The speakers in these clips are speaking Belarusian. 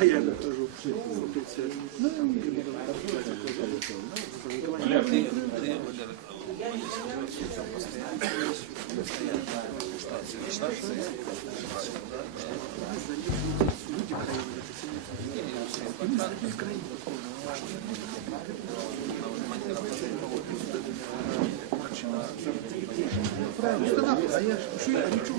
А я нахожу. А я что, а ничего.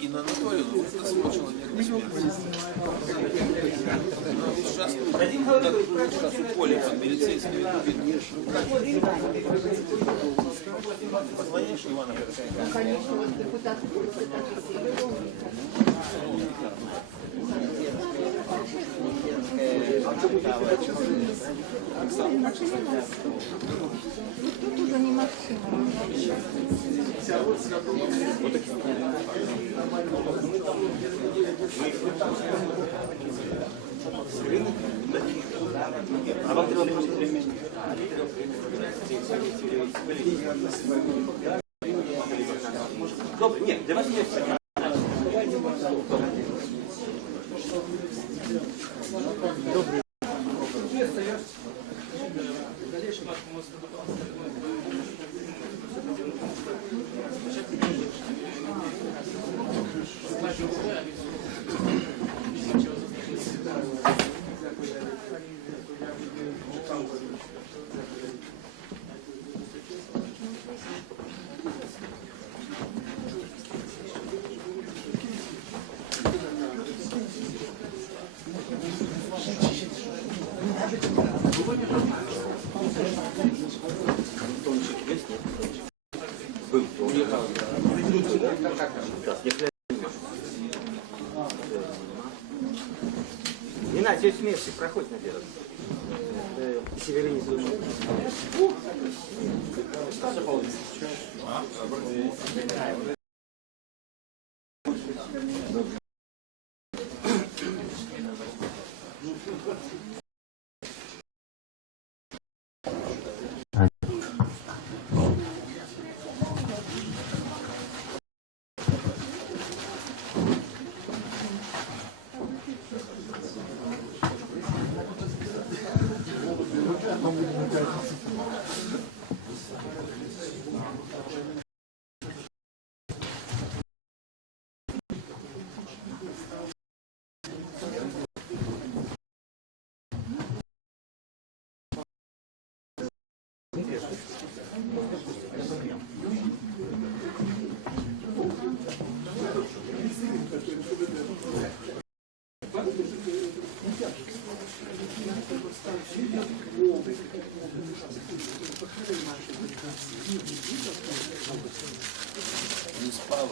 И на Анатолию смочила сейчас у поля под милицейскими. Позвонишь, Ивана? Конечно, вот депутат тут уже не Максим. А вам треба просто добре, ні, для вас є все. Добре. Геннадий, здесь вместе, проходь наверх. Северине думаю. Не спала.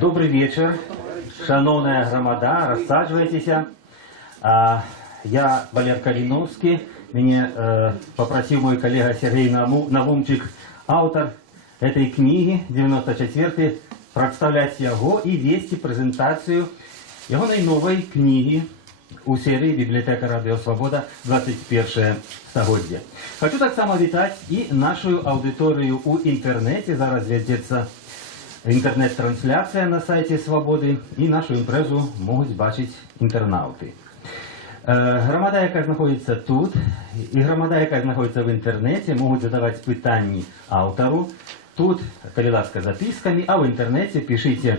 Добрый вечер, шановная громада, рассадживайтесь. Я Валер Калиновский, меня попросил мой коллега Сергей Навумчик, автор этой книги, 94-й, представлять его и вести презентацию его новой книги у серии «Библиотека Радио Свобода. 21 століття». Хочу так само вітати і нашу аудиторію у інтернеті. Зараз ведеться інтернет-трансляція на сайті Свободи, і нашу імпрезу можуть бачити інтернавти. Громада, яка знаходиться тут, і громада, яка знаходиться в інтернеті, можуть задавати питання автору. Тут, коли ласка, записками, а в інтернеті пишіть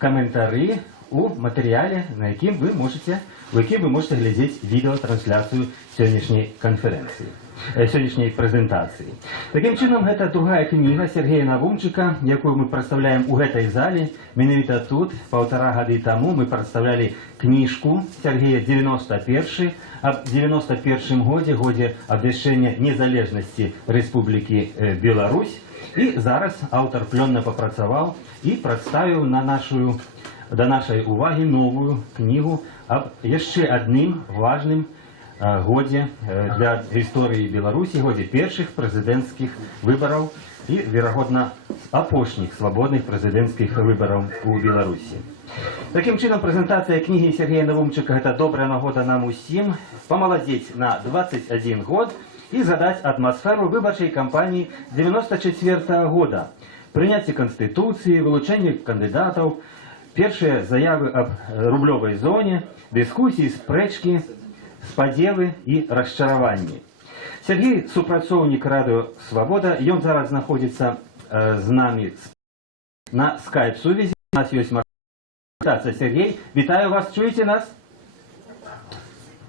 коментарі у матеріалі, на яким ви можете глядіти відеотрансляцію сьогоднішньої конференції. сённяшняй прэзентацыі. Такім чынам, гэта другая кніга Сергея Навумчыка, якую мы прадстаўляем у гэтай зале. Менавіта тут, 1,5 гады таму, мы прадстаўлялі кніжку Сергея 91 аб 91 годзе, годзе абвяшчэння незалежнасці Рэспублікі Беларусь. І зараз аўтар плённа папрацаваў і прадставіў да нашай увагі новую кнігу аб яшчэ адным важным годзе для гісторыі Беларусі, годзе першых прэзідэнцкіх выбараў і, верагодна, апошніх свабодных прэзідэнцкіх выбараў у Беларусі. Такім чынам, прэзентацыя кнігі Сергея Навумчыка – гэта добрая нагода нам усім памаладзець на 21 год і згадаць атмасферу выбарчай кампаніі 94 года, прыняцце Канстытуцыі, вылучэнне кандыдатаў, першыя заявы аб рублёвай зоне, дыскусіі, спрэчкі, спадзевы і расчараванні. Сергей – супрацоўнік радыё «Свабода», ён зараз знаходзіцца з намі на скайп-сувязі. У нас ёсць магчымасць. Сергей, вітаю вас, чуеце нас?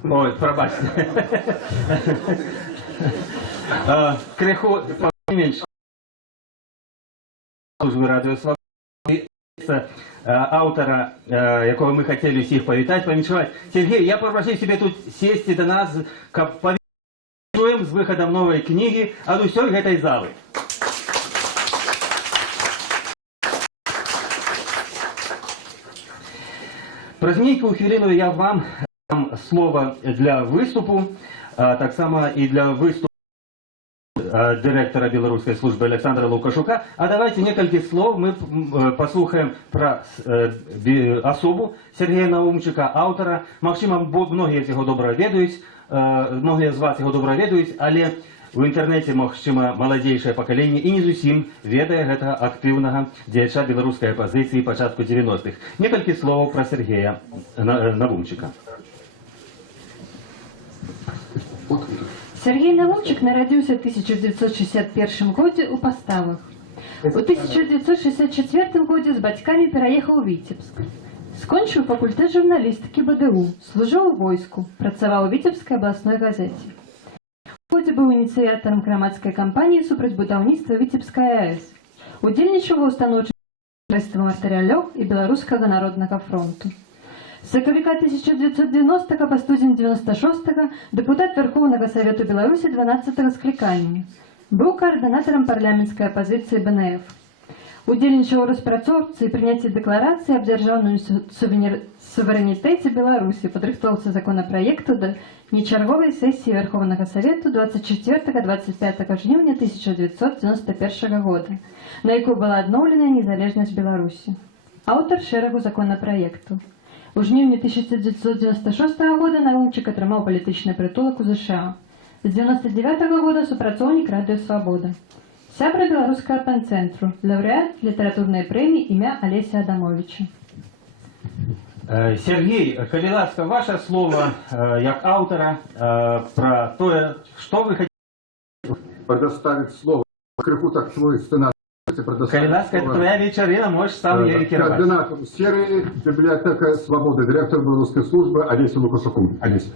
Ой, прабачце. Крыху менш службы радыё «Свабода», аўтара, якого мы хотели всіх павітаць, павіншаваць. Сергей, я попросив себе тут сесці до нас, каб павіншуем з выхадам новай кнігі ад усёй гэтай залы. Праз нейкую хвіліну я вам дам слова для выступу, таксама і для выступу директора белорусской службы Александра Лукашука. А давайте некалькі слов мы послухаем про особу Сергея Навумчыка, аўтара. Магчыма, многія з яго добра ведаюць, многія з вас яго добра ведаюць, але у інтэрнэце, магчыма, маладзейшае пакаленне і не зусім ведае гэтага актыўнага дзеяча беларускай апазіцыі пачатку 90-х. Некалькі словаў про Сергея Навумчыка. Сергей Навумчык нарадзіўся ў 1961 годзе ў Паставах. У 1964 годзе з бацькамі пераехаў у Віцебск. Скончыў факультэт журналістыкі БДУ, служыў у войску, працаваў у Віцебскай абласной газеце. У годзе быў ініцыятарам грамадскай кампаніі супраць будаўніцтва Віцебскай АЭС. Удзельнічаў ва ўстаноўчым прадпрыемствам «Артэрыялёг» і Беларускага народнага фронту. З сакавіка 1990 па студзень 96 дэпутат Верховнага Савету Беларусі 12-го склікання. Быў каардынатарам парламенцкай апазіцыі БНФ. Удзельнічаў у распрацоўцы і прыняцці дэкларацыі аб дзяржаўным суверэнітэце Беларусі, падрыхтоўцы законапраекту да нечарговай сесіі Верховнага Савету 24-25 жніўня 1991 года, на якой была адноўлена незалежнасць Беларусі. Аўтар шэрагу законапраекту. У жніўні 1996 года Навумчык атрымаў палітычны прытулак у ЗША. З 1999 года супрацоўнік радыё «Свабода». Сябра беларускага панцэнтру, лаўрэат літаратурнай прэміі імя Алеся Адамовича. Сергей, калі ласка, ваше слово як аўтара про тое, што вы хотите предоставить слово. Крыху так свой сценарий. Калі ласка, это твоя вечарина, можешь сам ее кіраваць. Координатор серии «Библиотека Свободы», директор белорусской службы Олеся Лукашуку. Олеся.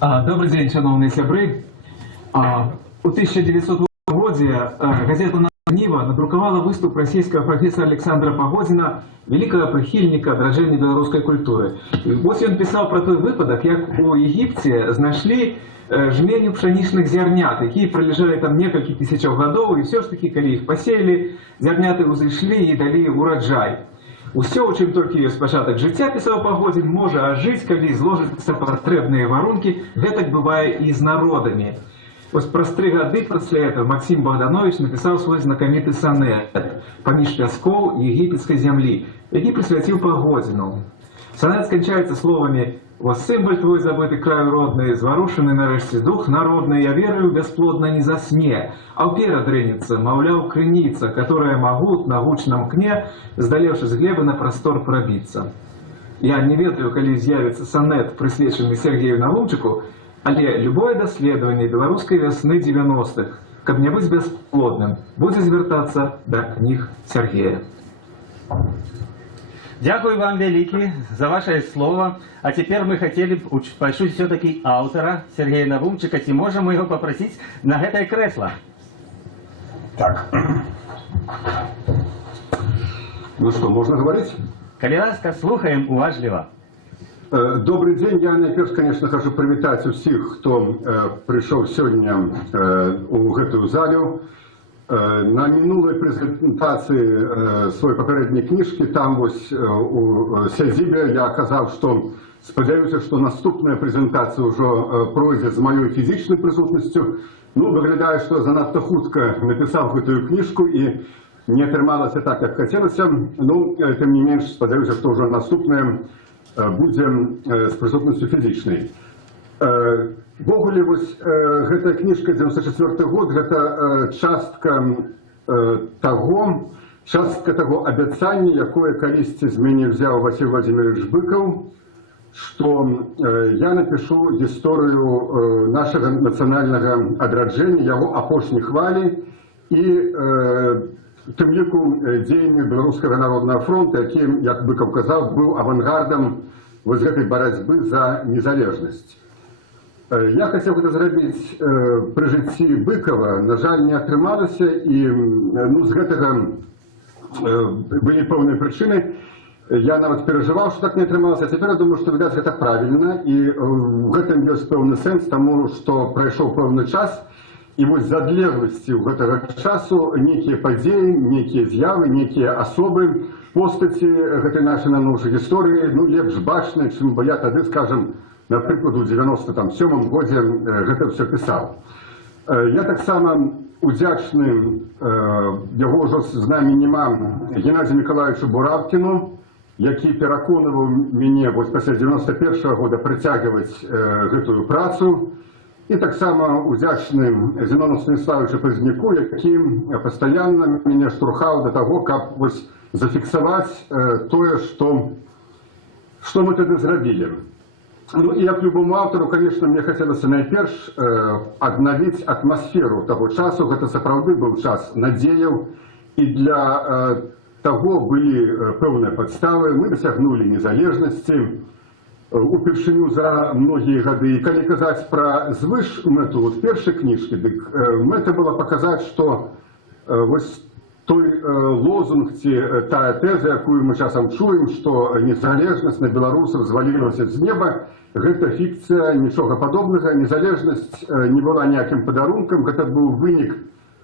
Добрый день, шановные сябры. У 1908 года газета «Нива» надрукавала выступ российского профессора Александра Погодина, великого прихильника дрожжения белорусской культуры. И вот он писал про той выпадок, как у Египте нашли жменю пшеничных зернят, якія пролежали там некалькі тысячаў гадоў, і все ж таки, калі іх пасеялі, зерняты ўзышлі і далі ураджай. Усё, у чым толькі ёсць пачатак жыцця, пісаў Погодзін, можа ажыць, калі зложацца патрэбныя варункі, гэтак бывае і з народамі. Вось праз 3 гады пасля этого Максим Богданович напісаў свой знакаміты сонет «Паміж пяскоў егіпецкай зямлі», які прысвяціў Погодзіну. Сонет сканчаецца словамі: «Вот символь твой забытый край родный, зворушенный нарэшце дух народный, я верую, бесплодно не засне, а ўперад рынецца, маўляў, крыніца, которая могут на гучном кне, здалевши з глебы на простор пробиться». Я не ведаю, калі з'явіцца сонет, прысвечаны Сергею Навумчыку, але любое даследаванне беларускай вясны 90-х, каб не быць бясплодным, будзе звяртацца да кніг Сергея. Дякую вам великий за ваше слово. А теперь мы хотели бы почуть все-таки автора Сергея Навумчика. И можем мы его попросить на это кресло. Так. Ну что, можно говорить? Коли ласка, слухаем уважливо. Добрый день. Я найперш, конечно, хочу привітаць усіх, хто прийшов сьогодні у гэтую залю. На мінулій презентації своєї попередньої книжки, там ось у сядзібе я казав, що сподіваюся, що наступна презентація вже пройде з моєю фізичною присутністю. Ну, виглядає, що занадто хутко написав гэтую книжку і не атрымалася так, як хотілося. Ну, тим не менш, сподіваюся, що вже наступне буде з присутністю фізичною. Ввогуле, вось гэтая книжка 94 год, гэта частка таго абяцання, якое калісьці з мяне взяў Василь Владимирович Быков, што я напишу гісторыю нашага нацыянальнага адраджэння, яго апошняй хвалі і тым ліку дзеянню Беларускага народнага фронта, які, як Быков казаў, быў авангардам вось гэтай барацьбы за незалежнасць. Я хотел это зрабіць пры жыцці Быкова, на жаль, не атрымалася, і ну, з гэтага былі пэўныя прычыны. Я нават перажываў, што так не атрымалася. Цяпер я думаю, што, відаць, гэта правільна, і ў гэтым ёсць пэўны сэнс, таму што прайшоў пэўны час, і вось з адлегласці ў гэтага часу нейкія падзеі, нейкія з'явы, нейкія асобы, постаці гэтай нашай нануўшай гісторыі, ну, лепш бачныя, чым бы я тады, скажам, напрыклад, у 97 годзе гэта все пісаў. Я таксама удзячны, яго ўжо з намі няма, Геннадзію Миколаевичу Буравкіну, які пераконваў мяне вось пасля 91 года прыцягваць гэтую працу. І таксама удзячны Зінону Станіславовичу Пазняку, які пастаянна мяне штурхаў да таго, каб вось зафіксаваць тое, што мы тады зрабілі. Ну и как любому автору, конечно, мне хотелось найперш аднавіць атмасферу того часу. Гэта сапраўды быў час надзеяў, і для того былі пэўныя падставы. Мы дасягнулі незалежнасці упершыню за многія гады. І калі казаць пра звыш мэту вот першай кніжкі, дык мэта была паказаць, што вось той лозунг ці тая тэза, якую мы часам чуем, што незалежнасць на беларусаў звалілася з неба, гэта фікцыя, нічога падобнага. Незалежнасць не была ніякім падарункам, гэта быў вынік,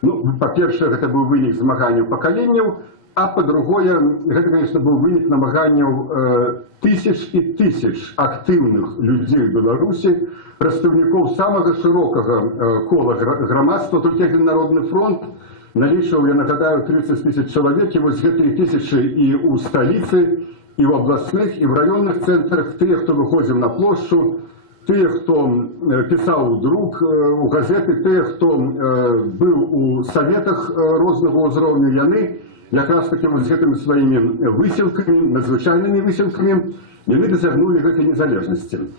ну, па-першае, гэта быў вынік змаганняў пакаленняў, а па-другое, гэта, конечно, быў вынік намаганняў тысяч і тысяч актыўных людзей у Беларусі, прадстаўнікоў самага шырокага кола грамадства. Толькі адзін народны фронт налічваў, я нагадаю, 30 тысяч чалавек, і вось гэтыя тысячы і ў сталіцы, і ў абласных, і ў раённых цэнтрах, тыя, хто выходзіў на плошчу, тыя, хто пісаў у друк, у газеты, тыя, хто быў у саветах рознага ўзроўню, яны якраз таки вось гэтымі сваімі высілкамі, надзвычайнымі высілкамі, яны дасягнулі гэтай незалежнасці.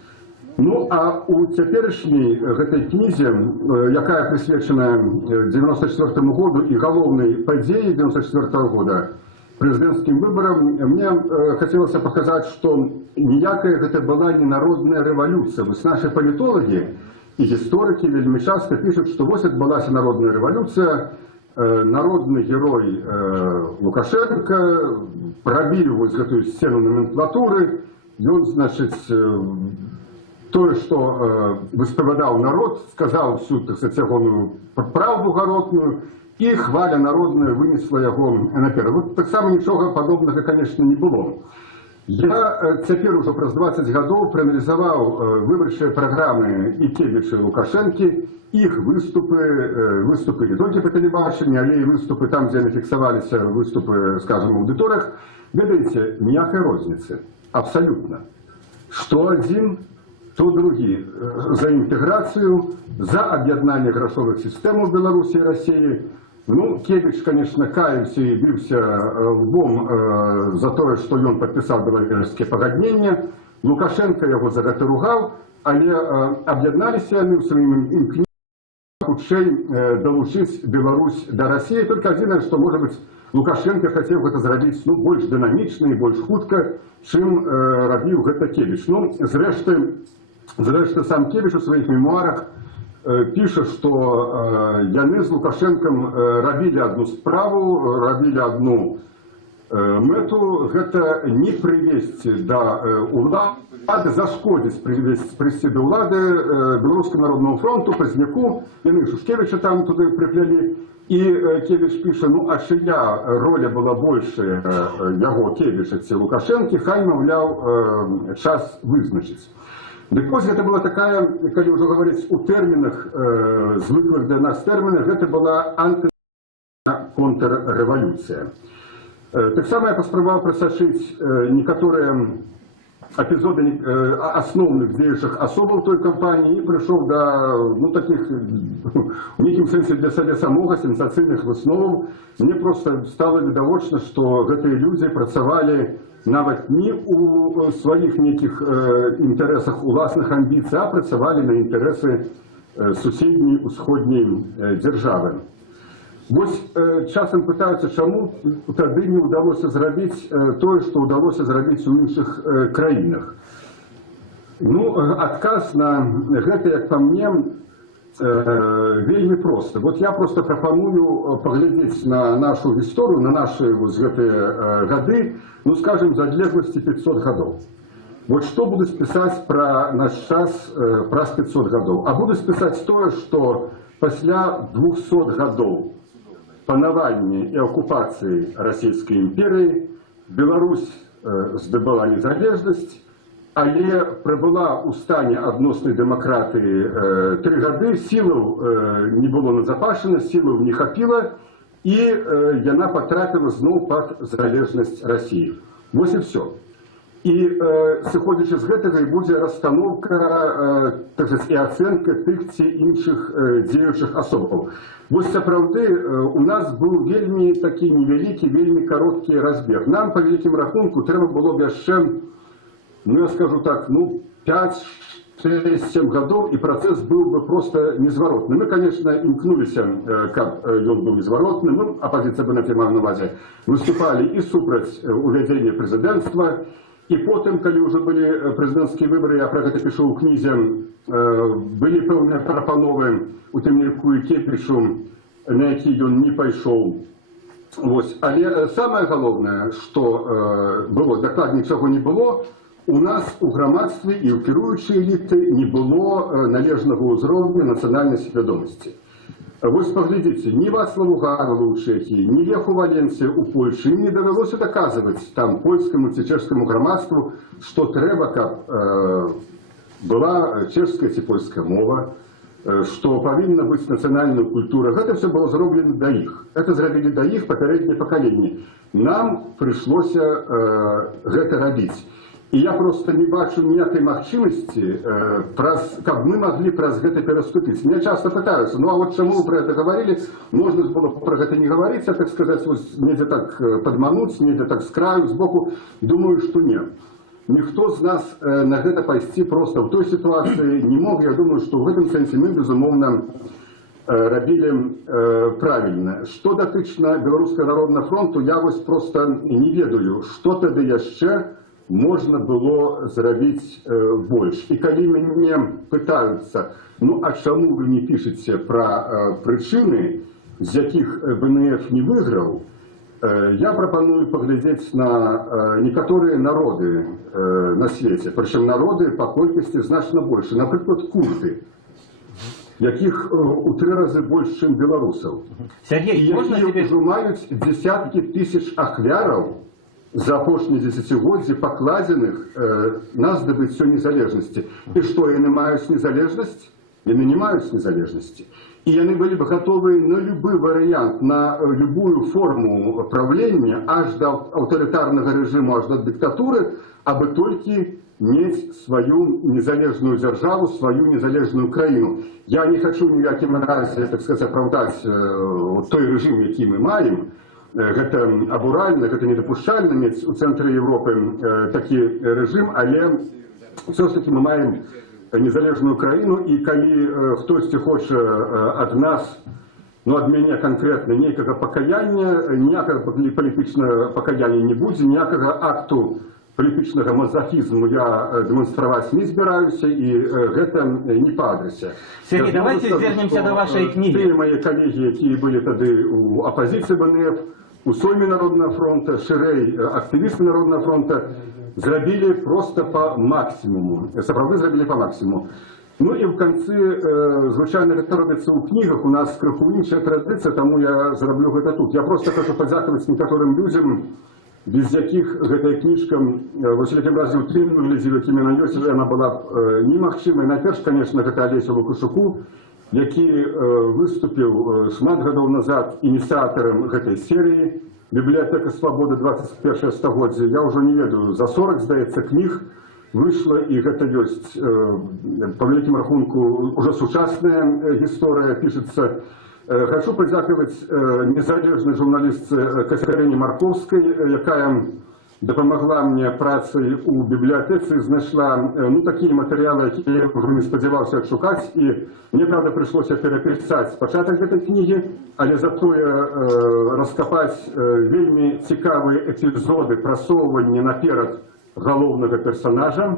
Ну, а у цяперашняй гэтай кнізе, якая прысвечана 94 году і галоўнай падзеі 94 года, прэзідэнцкім выбарам, мне хацелася паказаць, што ніякая гэта была не народная рэвалюцыя. Вось нашы палітолагі і гісторыкі вельмі часта пішуць, што вось адбылася народная рэвалюцыя, народны герой Лукашенко прабіў вось гэтую сцену номенклатуры, ён, значыць, тое, што выспавядаў народ, сказаў всю, так сказать, ягоную праўду гаротную, і хваля народная вынесла яго наперад. Вот таксама нічога падобнага, конечно, не было. Я цяпер ужо праз 20 гадоў прааналізаваў выбарчыя праграмы і Кебіча, і Лукашэнкі, іх выступы не толькі па тэлебачанні, але і выступы там, дзе нафіксаваліся выступы, скажем, у аўдыторыях. Ведаеце, ніякай розніцы. Абсалютна. Што адзін, то другі за інтэграцыю, за аб'яднанне грашовых сістэм у Беларусі і Расіі. Ну, Кебіч, конечно, каяўся і біўся лбом за тое, што ён падпісаў беларускія пагадненні. Лукашенко яго за гэта ругаў, але аб'ядналіся яны ў сваім імкненні хутчэй далучыць Беларусь да Расіі. Только адзінае, што, можа быць, Лукашенко хотел это сделать больше динамично и больше хутко, чем рабил это Кевич. Ну, зрештою, сам Кевич в своих мемуарах пишет, что яны с Лукашенком рабили одну справу, рабили одну мэту, это не привести до улады, зашкодить привести до улады Белорусскому народному фронту, Поздняку, яны Шушкевича там туда приплели. И Кевич пишет, ну а чия роля была больше его, Кевича, ці Лукашенки, хай, мовляв, час визначить. Так ось, это была такая, коли уже говорить у терминах, звыклых для нас терминах, это была антиконтрреволюция. Так само я поспробовал просочить некоторые эпизоды основных действующих особо в той кампании и пришел до таких, в неким сенсе для себя самого, сенсацийных высновов. Мне просто стало видовочно, что эти люди працавали нават не у своих неких интересах, уласных амбиций, а працавали на интересы суседней, усходней державы. Вось часам пытаюцца, чаму тады не ўдалося зрабіць тое, што ўдалося зрабіць у іншых краінах. Ну, адказ на гэта, як па мне, вельмі проста. Вот я просто прапаную паглядзець на нашу гісторыю, на наши вот гэтыя гады, ну, скажем, з адлегласці 500 гадоў. Вот што буду пісаць пра наш час праз 500 гадоў? А буду пісаць тое, што пасля 200 гадоў панавання і акупацыі Расійскай імперыі Беларусь здабыла незалежнасць, але прыбыла ў стане адноснай дэмакратыі 3 гады, сілаў не было назапашана, сілаў не хапіла, і яна патрапіла зноў пад залежнасць Расіі. Вось і все. І сыходзячы з гэтага і будзе расстаноўка і ацэнка тых ці іншых дзеючых асобаў. Вось сапраўды у нас быў вельмі такі невялікі, вельмі кароткі разбег. Нам, па вялікім рахунку, трэба было б яшчэ, ну я скажу так, 5-6-7 гадоў, і працэс быў бы просто незваротны. Мы, конечно, імкнуліся, каб ён быў незваротны, ну, апозіцыя БНТ маю на ўвазе, выступалі і супраць увядзення прэзідэнцтва. І потым, калі ўжо былі прэзідэнцкія выбары, я пра гэта пішу ў кнізе, былі пэўныя прапановы, у тым ліку і Кепічу, на які ён не пайшоў. Але самае галоўнае, што было, дакладней чаго не было, у нас у грамадстве і ў кіруючай эліты не было належнага ўзроўня нацыянальнай свядомасці. Вось паглядзіце, ні Вацлаву Гавелу ў Чэхіі, ні Леху Валенсе ў Польшы не давялося даказваць там польскаму ці чэшскаму грамадству, што трэба, каб была чэшская ці польская мова, што павінна быць нацыянальная культура. Гэта все было зроблена да іх. Гэта зрабілі да іх папярэднія пакаленні. Нам прыйшлося гэта рабіць. І я просто не бачу ніякай магчымасці, каб мы маглі праз гэта пераступіць. Мне часто пытаюцца, ну а вот чаму вы пра гэта гаварылі, можна было пра гэта не гаварыць, а так сказаць, недзе так падмануць, недзе так з краю, збоку. Думаю, што не. Ніхто з нас на гэта пайсці просто ў той сітуацыі не мог. Я думаю, што ў гэтым сэнсе мы, безумоўна, рабілі правільна. Што датычна Беларускага народнага фронту, я вось просто не ведаю, што тады яшчэ можна было зрабіць больш. І калі мяне пытаюцца, ну а чаму вы не пішаце пра прычыны, з якіх БНФ не выйграў, я прапаную паглядзець на некаторыя народы на свеце, прычым народы па колькасці значна больш. Напрыклад, курды, якіх у 3 разы больш, чым беларусаў. І якія ўжо маюць дзесяткі тысяч ахвяраў за апошнія дзесяцігоддзі пакладзеных на здабыццё незалежнасці. І што, яны маюць незалежнасць? Яны не маюць незалежнасці. І яны былі б гатовыя на любы варыянт, на любую форму правлення, аж да аўтарытарнага рэжыму, аж да дыктатуры, абы толькі мець сваю незалежную дзяржаву, сваю незалежную краіну. Я не хочу ні ў якім разе, так сказаць, апраўдаць той рэжым, які мы маем. Гэта абуральна, гэта недапушчальна мець у цэнтры Европы такі рэжым, але все ж таки мы маем незалежную краіну, і калі хтосьці хоча ад нас ну, ад мяне канкрэтна нейкага пакаяння, ніякага палітычнага пакаяння не будзе, ніякага акту палітычнага мазахізму я дэманстраваць не збіраюся, і гэта не па адрасе. Сергей, давайте звернемся до вашей книги. Тыя мае калегі, якія былі тады у апазіцыі БНФ, у Сойме Народного фронта, шырэй актывісты Народного фронта, зрабілі просто по максимуму. Сапраўды зрабілі по максимуму. Ну і в канцы, звычайна гэта робіцца ў кнігах, у нас крыху іншая традыцыя, таму я зраблю гэта тут. Я просто хочу падзякаваць некаторым людзям, без якіх гэтая кніжка, вось якім разе ў тым выглядзе, якім яна ёсць, яна была б немагчымай. Найперш, конечно, гэта Алесю Лукашуку, які выступіў шмат гадоў назад ініцыятарам гэтай серыі «Бібліятэка свабоды 21 стагоддзя». Я ўжо не ведаю, за 40, здаецца, кніг выйшла, і гэта ёсць, па вялікім рахунку, уже сучасная гісторыя пішацца. Хочу падзякаваць незалежнай журналістцы Кацярыне Марковскай, якая дапамагла мне працай у бібліятэцы, знайшла такія матэрыялы, якія я ўжо не спадзяваўся адшукаць, і мне, правда, прыйшлося перапісаць пачатак гэтай кнігі, але затое раскапаць вельмі цікавыя эпізоды прасоўвання наперад галоўнага персонажа,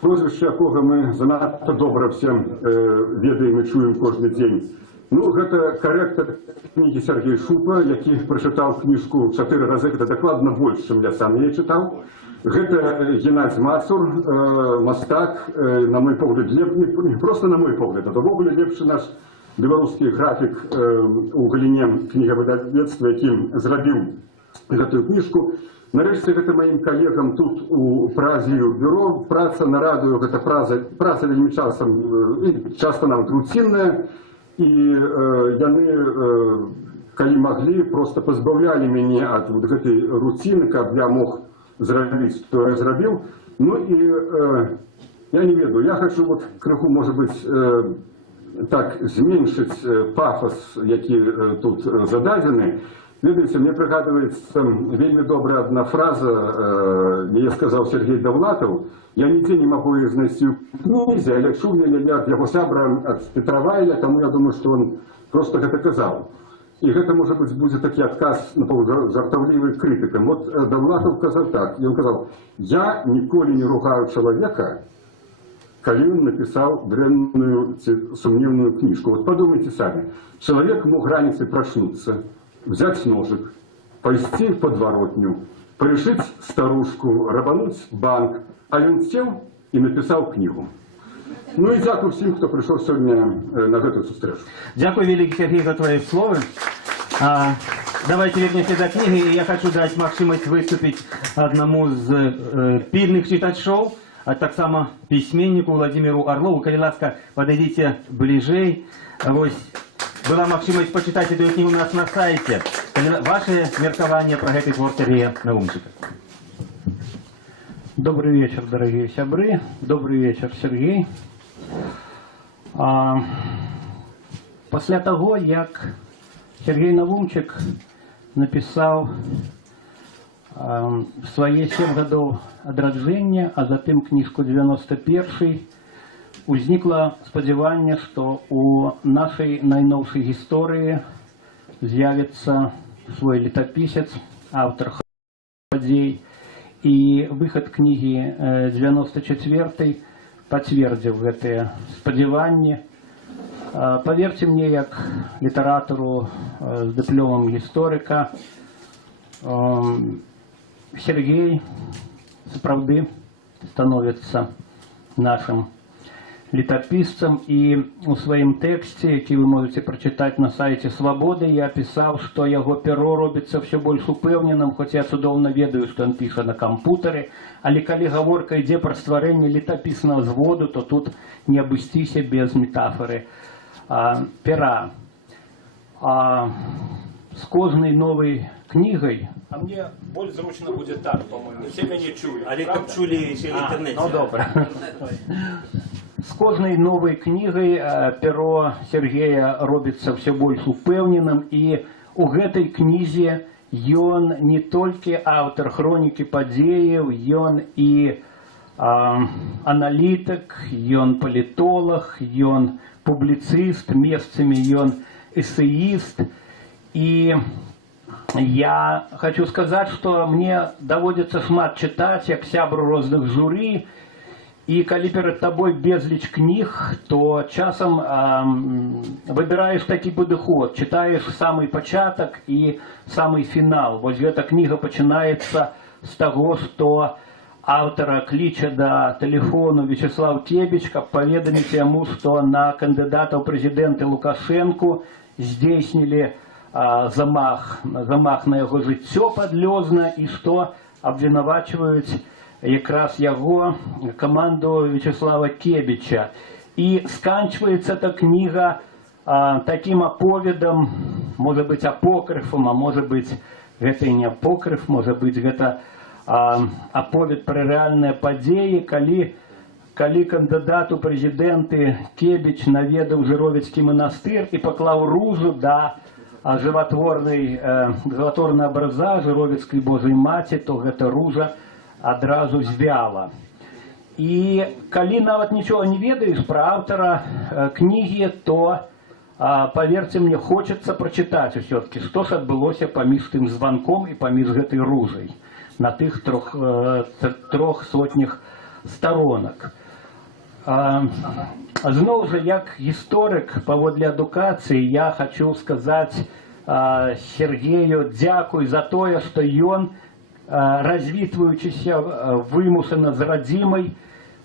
прозвішча якога мы занадта добра все ведаем і чуем кожны дзень. Ну, гэта карэктар кнігі Сергей Шупа, які прачытаў кніжку 4 разы, гэта дакладна больш, чым я сам яе чытаў. Гэта Геннадзь Мацур, мастак, на мой погляд, не просто на мой погляд, а увогуле лепшы наш беларускі графік у галіне кнігавыдавецтва, якім зрабіў гэтую кніжку. Нарэшце, гэта маім калегам тут у Празе і ў бюро. Праца на радыё, гэта праца вельмі часта нават руцінная, і яны, калі маглі, просто пазбаўлялі мяне ад гэтай руціны, каб я мог зрабіць, што я зрабіў. Ну і я не ведаю, я хочу крыху, можа быць, так зменшыць пафос, які тут зададзены. Ведаеце, мне прыгадваецца вельмі добрая одна фраза, яе сказаў Сергей Довлатов. Я нідзе не магу яе знайсці ў кнізе, але чуў я ад яго сябра, ад Петравайля, таму я думаю, што он просто гэта казаў. І гэта, можа быць, будзе такі адказ жартаўлівы крытыкам. Вот Довлатов казаў так, ён казаў: «Я ніколі не ругаю чалавека, калі ён напісаў дрэнную ці сумневную кніжку». Вот подумайте сами. Человек мог раніцай прачнуцца, взять ножик, пойти в подворотню, пришить старушку, рабануть банк, а ён сел и написал книгу. Ну и дякую всем, кто пришел сегодня на эту встречу. Дякую, великий Сергей, за твои слова. Давайте вернемся до книги. Я хочу дать максимум выступить одному из пильных читачов, а так само письменнику Владимиру Орлову. Коли ласка, подойдите ближе. Была магчымасць пачытаць эту кнігу у нас на сайце. Ваше меркаванне пра гэты твор Сергея Навумчыка. Добрый вечер, дорогие сябры. Добрый вечер, Сергей. Пасля таго, як Сергей Навумчык напісаў свае 7 гадоў адраджэння, а затым кніжку 91, узнікла спадзяванне, што у нашай найноўшай гісторыі з'явіцца свой летапісец, аўтар падзей, і выхад кнігі 94 пацвердзіў гэтыя спадзяванні. Паверце мне, як літаратару з дыпломам гісторыка, Сергей сапраўды становіцца нашым летописцем, и у сваім тэксце, які вы можете прочитать на сайте Свободы, я писал, что яго перо робіцца все больш упэўненым, хоць я цудоўна ведаю, что он піша на кампутары, але калі гаворка ідзе пра стварэнне летапіснага зводу, то тут не абысціся без метафоры пера. С кожнай новай кнігай, а мне больш зручна будзе так, по-моему, все мяне чули. Але каб чулі ще в інтернеті. Ну добра. С кожнай новай кнігай перо Сергея робіцца все больш упэўненым, і у гэтай кнізе ён не толькі аўтар хронікі падзеяў, ён і аналітык, ён палітолог, ён публіцыст, месцамі ён эссеист. И я хочу сказать, что мне доводится шмат читать, як сябру розных журы, и коли перед тобой безліч книг, то часом выбираешь такі падыход, читаешь самый пачатак и самый финал. Вот эта книга починается с того, что автора клича до телефону Вячеслав Кебіч, каб паведаміць яму, что на кандидата ў прэзідэнты Лукашенко здзейснілі замах на яго жыццё падлёзна, і што абвінавачваюць якраз яго каманду Вячеслава Кебіча. І сканчваецца эта книга таким аповедам, можа быць апокрыфам, а можа быць гэта і не апокрыф, можа быць гэта аповед пра рэальныя падзеі, калі кандыдат у прэзідэнты Кебіч наведаў Жыровіцкі манастыр і паклаў ружу да жыватворнага абраза Жыровіцкай Божай Маці, то гэта ружа адразу звяла. І калі нават нічога не ведаеш пра аўтара кнігі, то, паверце мне, хочацца прачытаць усё-ткі, што ж адбылося паміж тым званком і паміж гэтай ружай на тых 300 сторонак. Зноў жа, як гісторык паводле адукацыі, я хочу сказаць Сергею дзякуй за тое, што ён, развітваючыся вымушана з радзімай,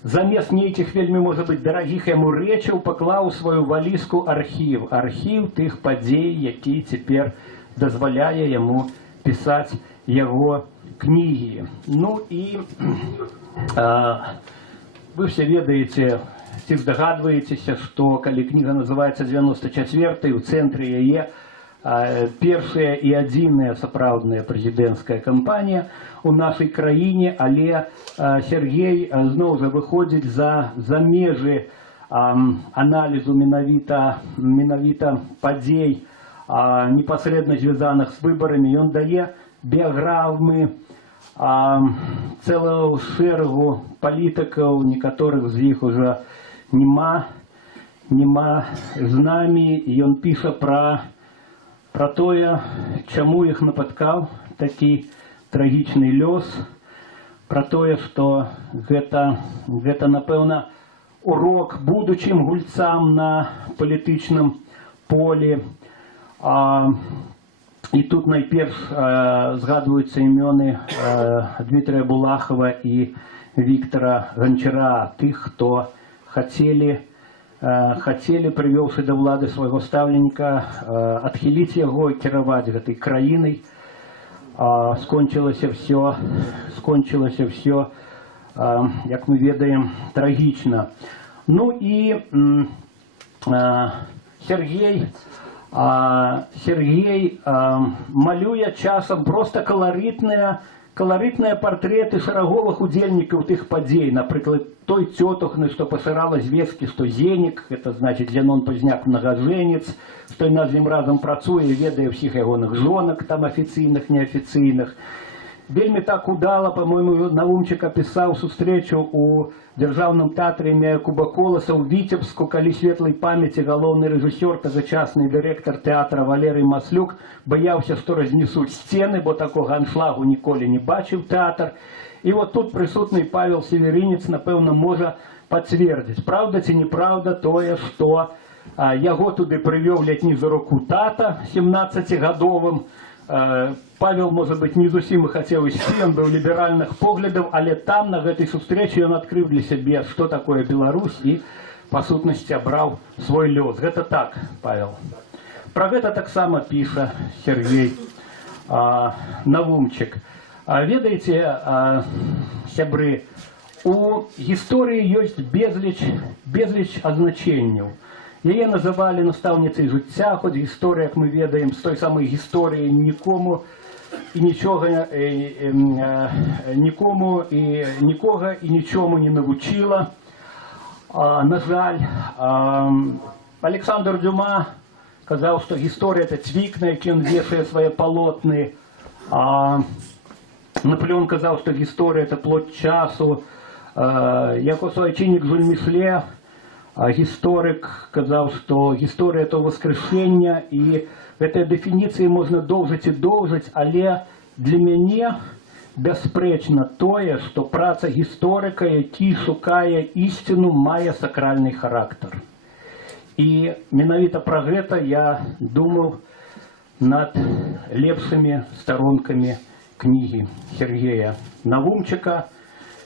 замест нейкіх вельмі, можа быць, дарагіх яму рэчаў, паклаў сваю валізку архіў тых падзей, які цяпер дазваляе яму пісаць яго книги. Ну и вы все ведаете, ці здагадваецеся, что калі книга называется 94-й, у цэнтры яе першая і адзіная сапраўдная прэзідэнцкая кампанія у нашай краіне, але Сергей зноў жа выходзіць за межы аналізу менавіта падзей, непасрэдна звязаных з выбарамі. Ён дае біяграмы цэлую шэрагу палітыкаў, некаторых з іх уже няма з намі, і ён піша пра тое, чаму іх напаткаў такі трагічны лёс, пра тое, што гэта напэўна, урок будучым гульцам на палітычным полі. І тут найперш згадваюцца імёны Дмітрия Булахова і Віктора Ганчара, тых, хто хацелі, прывёўшы да ўлады свайго стаўленіка, адхіліць яго і кіраваць гэтай краінай. Скончылася ўсё, як мы ведаем, трагічна. Ну і Сергей малюе часам просто каларытныя партрэты шараговых удзельнікаў тых падзей. Напрыклад, той цётухны, што пашырала звесткі, што Зенік, это значит Зенон Пазняк Мнагажэнец, што яна з ім разам працуе, ведае ўсіх ягоных жонак, там афіцыйных, неафіцыйных. Вельмі так удала, по-моему, Наумчик описал сустрэчу у Дзяржаўным тэатры імя Якуба Коласа ў Віцебску, калі светлай памяці галоўны рэжысёр, тагачасны дырэктар тэатра Валерый Маслюк баяўся, што разнесуць сцены, бо такога аншлагу ніколі не бачыў тэатр. І вот тут прысутны Павел Северинец, напэўна, можа пацвердзіць, праўда ці неправда тое, што яго туды прывёў летні за руку тата 17-гадовым. Павел, может быть, не зусім і хацеў ісці, ён быў ліберальных поглядаў, але там, на гэтай сустрэчы, ён адкрыў для сябе, што такое Беларусь, і, па сутнасці, абраў свой лёс. Гэта так, Павел. Пра гэта таксама піша Сергей Навумчик. Ведаеце, сябры, у гісторыі ёсць безліч азначэнняў. Яе называлі настаўніцай жыцця, хоць гісторыя, як мы ведаем, з той самай гісторыі нікому і нічога, нікога і нічому не навучила. На жаль, Александр Дюма казаў, што гісторыя — это цвік, на які ён вешае свае палотны. Наполеон казаў, што гісторыя — это плод часу. Яго суайчыннік Жюль Мішле гісторык казаў, што гісторыя то воскрешення, і гэтыя дэфініцыі можна доўжыць і доўжыць, але для мяне бясспрэчна тое, што праца гісторыка, які шукае ісціну, мае сакральны характар. І менавіта пра гэта я думаў над лепшымі сторонками книги Сергея Навумчика.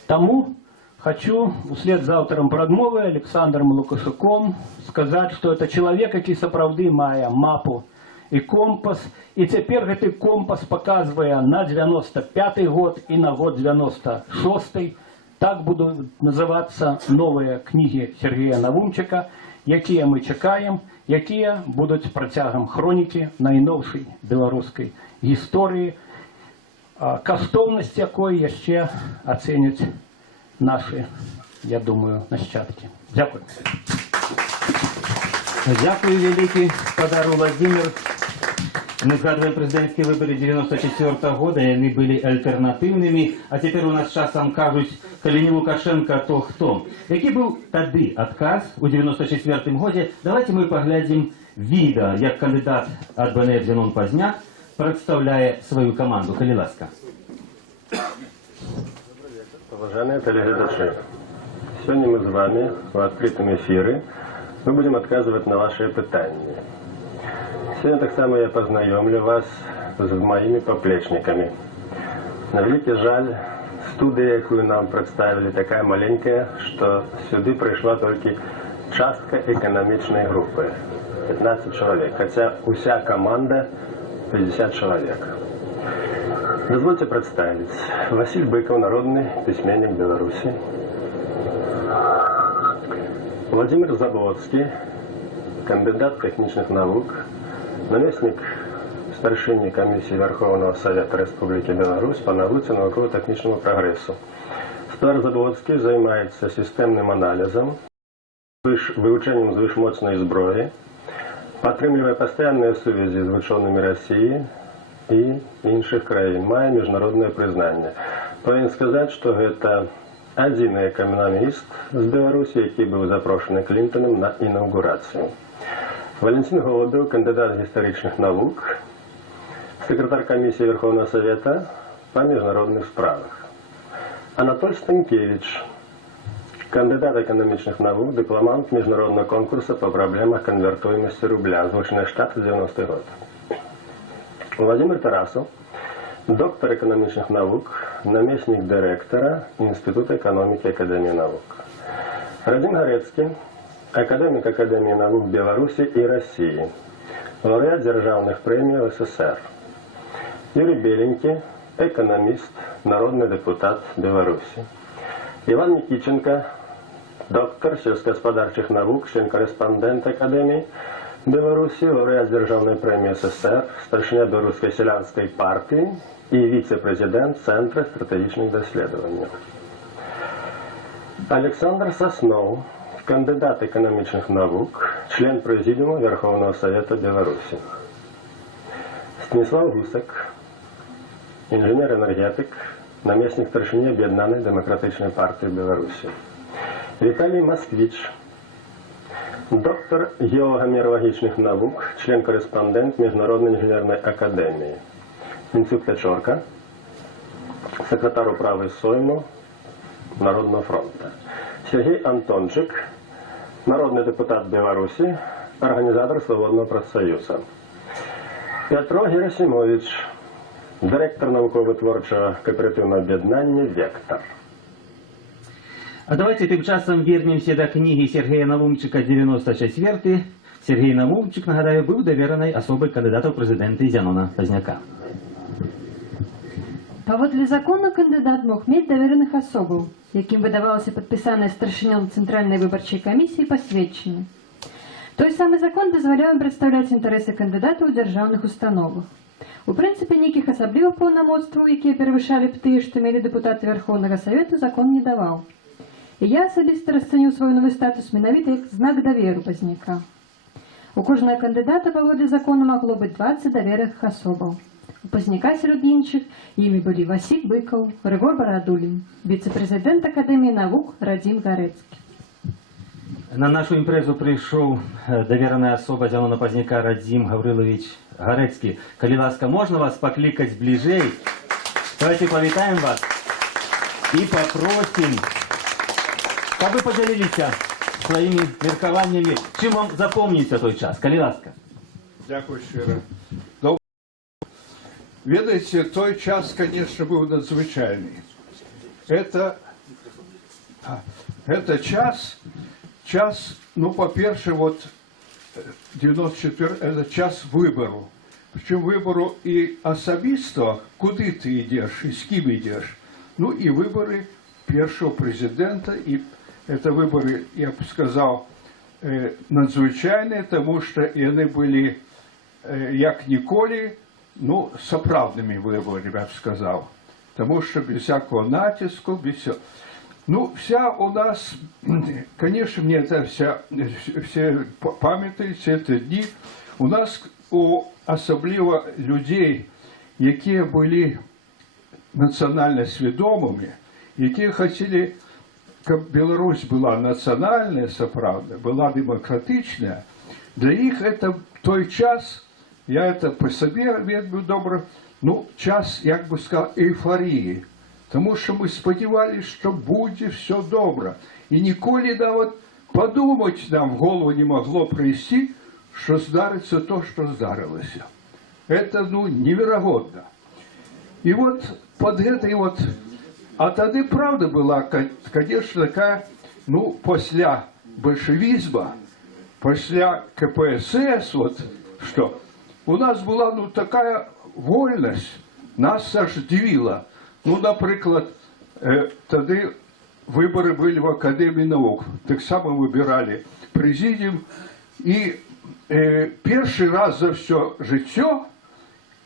Тому хочу вслед за автором прадмовы Александром Лукашуком сказать, что это человек, который сапраўды мае мапу и компас. И теперь этот компас показывая на 95-й год и на год 96-й. Так будут называться новые книги Сергея Навумчика, якія мы чакаем, якія будуць працягам хронікі найноўшай беларускай гісторыі, каштоўнасць якой яшчэ ацэняць нашы, я думаю, нашчадкі. Дзякуй. Дзякуй вялікі, спадар Владимир. Мы згадываем президентские выборы 94 года, и они были альтернативными, а теперь у нас часом кажуть, коли не Лукашенко, то хто? Який був тоді отказ у 94 году? Давайте мы поглядим відео, як кандидат от БНФ Зенон Позняк представляет свою команду. Коли ласка. Уважаемые телеглядачи, сегодня мы с вами в открытом эфире. Мы будем отказывать на ваши питания. Сегодня так само я познакомлю вас с моими поплечниками. На великий жаль, студия, которую нам представили, такая маленькая, что сюда пришла только частка экономичной группы. 15 человек, хотя вся команда 50 человек. Дозвольте представить. Василий Быков, народный письменник Беларуси. Владимир Заблоцкий, кандидат технических наук, наместник старшины комиссии Верховного Совета Республики Беларусь по науке науково-техническому прогрессу. Спадар Заблоцкий занимается системным анализом, выучением звышмоцной зброи, поддерживая постоянные связи с учеными России и інших країн, має міжнародне признання. Повинен сказати, що це один економіст з Білорусі, який був запрошений Клінтоном на інаугурацію. Валентин Голубев, кандидат історичних наук, секретар комісії Верховного Совета по міжнародних справах. Анатоль Станкевич, кандидат економічних наук, дипломант міжнародного конкурсу по проблемах конвертуемости рубля, Злучених Штатів, 90-й год. Владимир Тарасов, доктор экономических наук, наместник директора Института экономики Академии наук. Радим Горецкий, академик Академии наук Беларуси и России, лауреат державных премий в СССР. Юрий Беленький, экономист, народный депутат Беларуси. Иван Никиченко, доктор сельскохозяйственных наук, член-корреспондент Академии Беларуси, лауреат державной премии СССР, старшина Белорусской селянской партии и вице-президент Центра стратегических исследований. Александр Соснов, кандидат экономических наук, член Президиума Верховного Совета Беларуси. Станислав Гусак, инженер-энергетик, наместник старшины Объединенной демократичной партии Беларуси. Виталий Москвич, доктор геолого-метеорологичных наук, член-корреспондент Международной инженерной академии. Инцюк Печорка, секретарь управы Сойму Народного фронта. Сергей Антончик, народный депутат Беларуси, организатор Свободного профсоюза. Петро Герасимович, директор науково-творчого кооперативного об'єднання «Вектор». А давайте тим часом вернемся до книги Сергея Навумчика 94. Сергей Навумчик, нагадаю, був довірений особой кандидата в президенти Зенона Позняка. Паводле закону кандидат мог мець давераных асобаў, якім выдавалася падпісанае старшынём Цэнтральнай выбарчай камісіі пасведчанне. Той самы закон дазваляў ім прадстаўляць інтарэсы кандыдата ў дзяржаўных установах. У прынцыпе, нейкіх асаблівых паўнамоцтваў, якія перавышалі б тыя, што мелі дэпутаты Верховнага Савета, закон не даваў. І я асабіста расцаніў свой новы статус менавіта як знак даверу Позняка. У кожнага кандыдата паводле закону магло быць 20 давераных асобаў. У Позняка сярод іншых імі былі Васіль Быкаў, Рыгор Барадулін, віцэ-прэзідэнт Акадэміі навук Радзім Гарэцкі. на нашу імпрезу прийшов довірена особа Зянона Пазняка Радзім Гаврилович Гарецький. Коли ласка, можна вас покликати ближей? Давайте повітаємо вас і попросимо, щоб ви поділилися своїми міркуваннями, чим вам запомниться той час. Коли ласка. Дякую щиро. Ведаете, той час, конечно, был надзвычайный. Это час, ну, по-перше, вот 94, это час выбору. Причем выбору и особистого, куда ты идешь и с кем идешь. Ну и выборы первого президента, и это выборы, я бы сказал, надзвычайные, потому что они были, як ніколи, ну, сапраўднымі выборами, я бы сказал. Потому что без всякого натиску, без всего. Ну, вся у нас, конечно, мне это все пам'ятаються, эти дни. У нас, особливо людей, які були національно свідомими, які хотіли, щоб Білорусь була національна, сапраўдна, була демократична, для них это той час, я это по себе веду добре, ну, час, як би сказав, ейфорії. Тому що ми сподівалися, що буде все добре. І ніколи навіть подумати нам в голову не могло прийти, що здариться то, що здарилося. Это, ну, невероятно. И вот под этой вот... А тогда правда была, конечно, такая, ну, после большевизма, после КПСС, вот, что у нас была, ну, такая вольность, нас аж дивила. Ну, наприклад, тоді вибори були в Академії наук. Так само вибирали президіум. І перший раз за все життя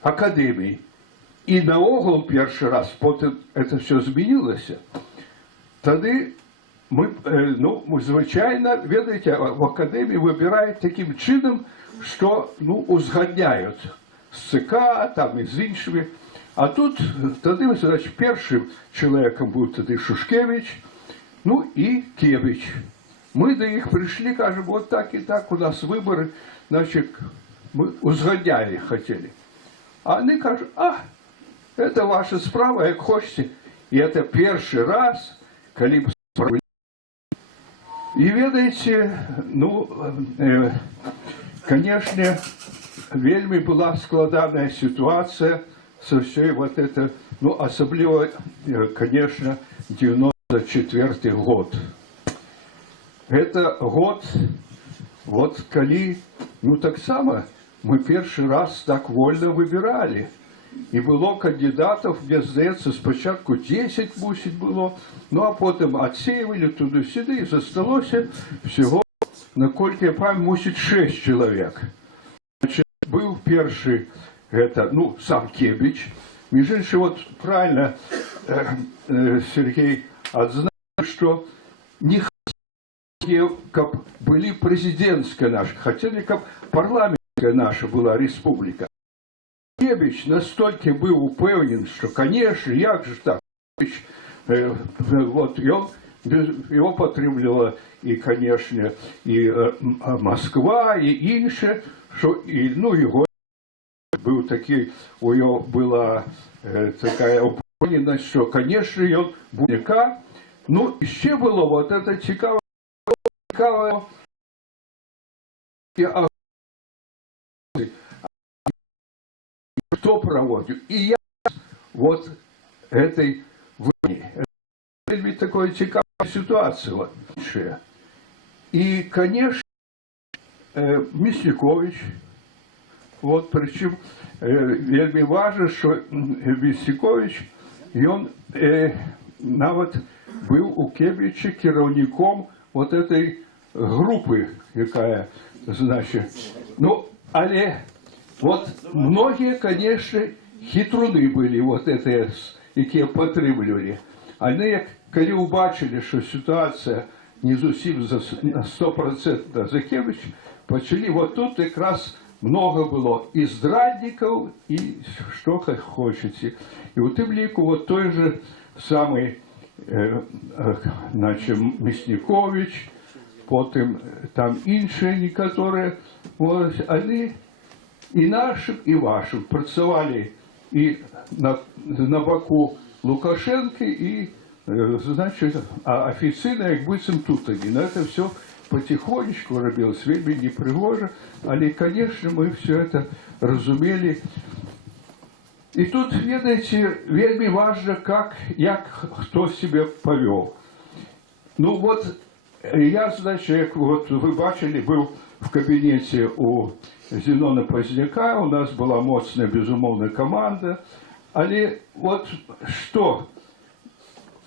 Академії, і наогул перший раз, потім це все змінилося, тоді ми, ну, звичайно, видите, в Академії вибирають таким чином, що, ну, узгодняють з ЦК, там, і з іншими. А тут, тоді, значить, першим чоловіком був тоді Шушкевич, ну і Кевич. Ми до них прийшли, кажемо, от так і так, у нас вибори, значить, ми узгодняли хотіли. А вони кажуть, це ваша справа, як хочете. І це перший раз, коли справили. І, ведаєте, ну, конечно, вельми була складана ситуація, со всей вот это, ну, особливо, конечно, 94-й год. Это год, вот, коли, ну, так само, мы первый раз так вольно выбирали. И было кандидатов, мне здається, спочатку 10 мусить було, ну, а потім отсеивали туди-сюди, і зосталося всього, накольки я пам'ятаю, мусить 6 чоловік. Значит, был первый, это, ну, сам Кебич. Между прочим, вот правильно Сергей отзнал, что не хотели, как были президентская наша, хотели, как парламентская наша была республика. Кебич настолько был упевнен, что, конечно, як же так, вот, и он, его потребовала и, конечно, и Москва, и інше, что, и, ну, его был такий, у нього була така упевненість, що, конечно, він буде. Ну, і ще було, вот це цікаво, хто проводив. І я вот этой війні. Це такої цікавої ситуації. Вот. І, конечно, Мясникович. Вот, причем вельми важно, что Мясникович, он нават был у Кебича керівником вот этой группы, какая, значит, ну, але вот многие, конечно, хитруны были, вот это, які потребовали. Они, коли убачили, что ситуация не зовсім на 100% за Кебич, почали, вот тут как раз много было и здрадников, и что хочете. И вот и влику вот той же самый, значит, Мясникович, потім там інші некоторі, ось, вони і нашим, і вашим працювали і на боку Лукашенка, і, значить, а офіційно, як быцем тут один. Это все потихонечку робилось, вельми непригоже, але, конечно, мы все это разумели. И тут, видите, вельми важно, як хто себе повел. Ну вот, я, значит, як вот вы бачили, был в кабинете у Зенона Позняка, у нас была моцная, безумовная команда, але вот что,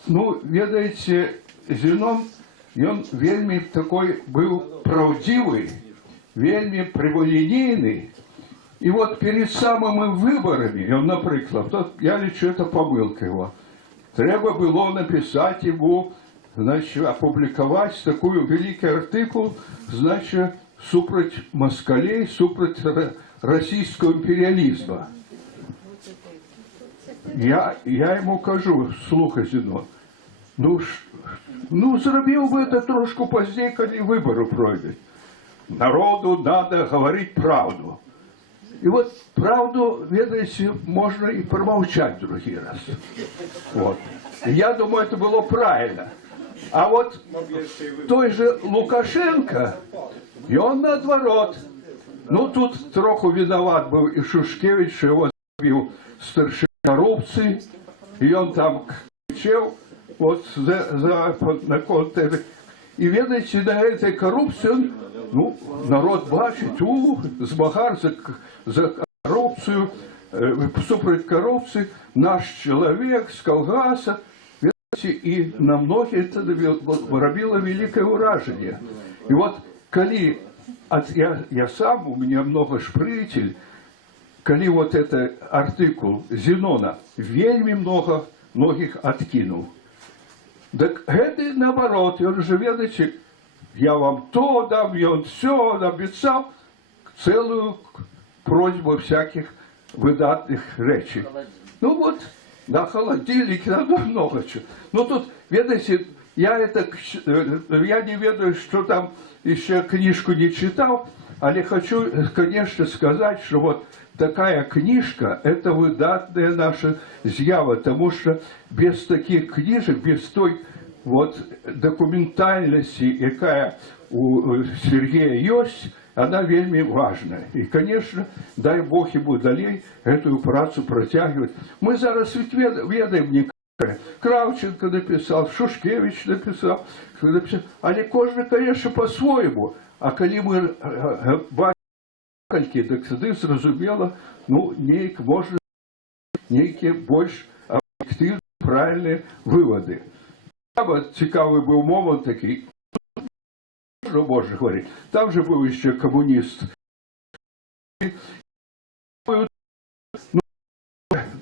ну, ведаете, Зенон, он вельми такой был правдивый, вельми прямолинейный. И вот перед самыми выборами, он, например, я лечу, это помылка его, треба было написать ему, значит, опубликовать такой великий артикул, значит, супроть москалей, супроть российского империализма. Я ему кажу, слухай, Зенон, ну, зробив би это трошку позднее, коли выборы пройдут. Народу надо говорить правду. И вот правду, видите, можно и промолчать в другой раз. Вот. И я думаю, это было правильно. А вот той же Лукашенко, и он наоборот. Ну, тут троху виноват был и Шушкевич, что его забил старший коррупции, и он там кричал вот на контент. И, видите, на этой коррупции он, ну, народ бачит, змагар за коррупцию, супроть коррупции, наш человек с колгаса, видите, и на многих это робило великое уражение. И вот, коли, я сам, у меня много шпритель, коли вот это артикул Зенона вельми многих откинул. Так это наоборот, он же, видите, я вам то дам, и он все обещал, целую просьбу всяких выдатных речей. Ну вот, на холодильнике надо много чего. Но тут, видите, я не ведаю, что там еще книжку не читал, але хочу, конечно, сказать, что вот такая книжка, это выдатная наша з'ява, потому что без таких книжек, без той вот документальности, якая у Сергея есть, она вельми важная. И, конечно, дай Бог ему далей эту працу протягивать. Мы зараз ведь ведаем некоторые. Кравченко написал, Шушкевич написал, але кожен, конечно, по-своему. А коли мы бачили, так сюди зрозуміло, ну, можно некие больше объективные, правильные выводы. Цікавий був момент такий, що можна говорити. Там же був ще комуніст.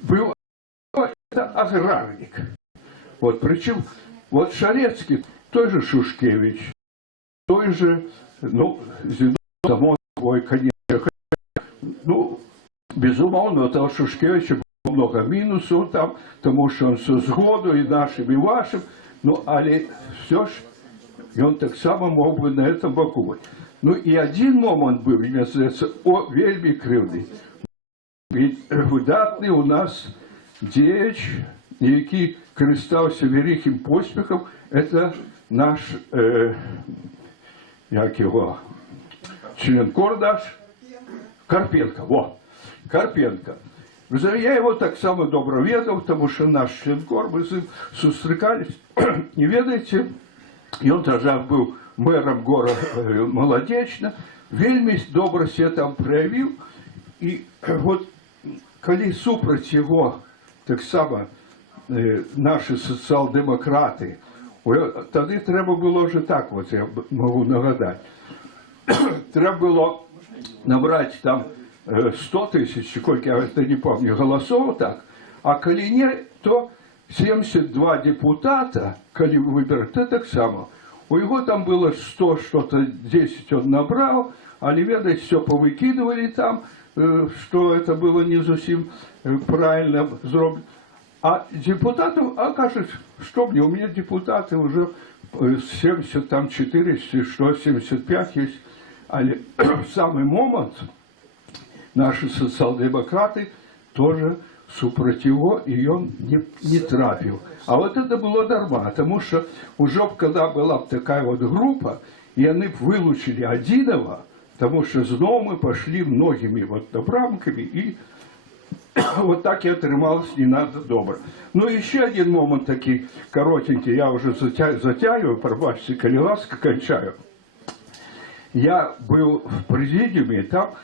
Был это аграрник. Вот, причем, вот Шарецкий, той же Шушкевич, той же, ну, Зенон, само собой, конечно, ну, безумовно, у того Шушкевича было много минусов там, потому что он со згоду и нашим, и вашим, ну, але все ж, и он так само мог бы на этом боку. Ну, и один момент был, мне кажется, вельми кривдий. Ведь видатний у нас діяч, який користався великим поспіхом, это наш, як його, членкор наш, Карпенко, во, Карпенко. Я его так само добро ведал, потому что наш членкор, мы с ним сустрекались, не ведаете, и он тогда был мэром города Молодечно, вельми добро себя там проявил, и вот, коли супроть его, так само, наши социал-демократы, тогда треба было уже так, вот я могу нагадать, треба было набрать там 100 тысяч, сколько я это не помню, голосов так, а коли не, то 72 депутата, коли выбирать, то так само. У него там было 100, что-то 10 он набрал, а ведать все повыкидывали там, что это было не совсем правильно сделано. А депутатов, а кажется, что мне, у меня депутаты уже 74, что 75 есть. Але в самый момент наши социал-демократы тоже супротив его, и он не трапил. А вот это было нормально, потому что уже когда была такая вот группа, и они вылучили одного, потому что знову мы пошли многими вот добрамками, и вот так и отрымалось не надо добро. Ну, еще один момент такой коротенький, я уже затягиваю, пробачьте, коли ласка, кончаю. Я был в президиуме, и там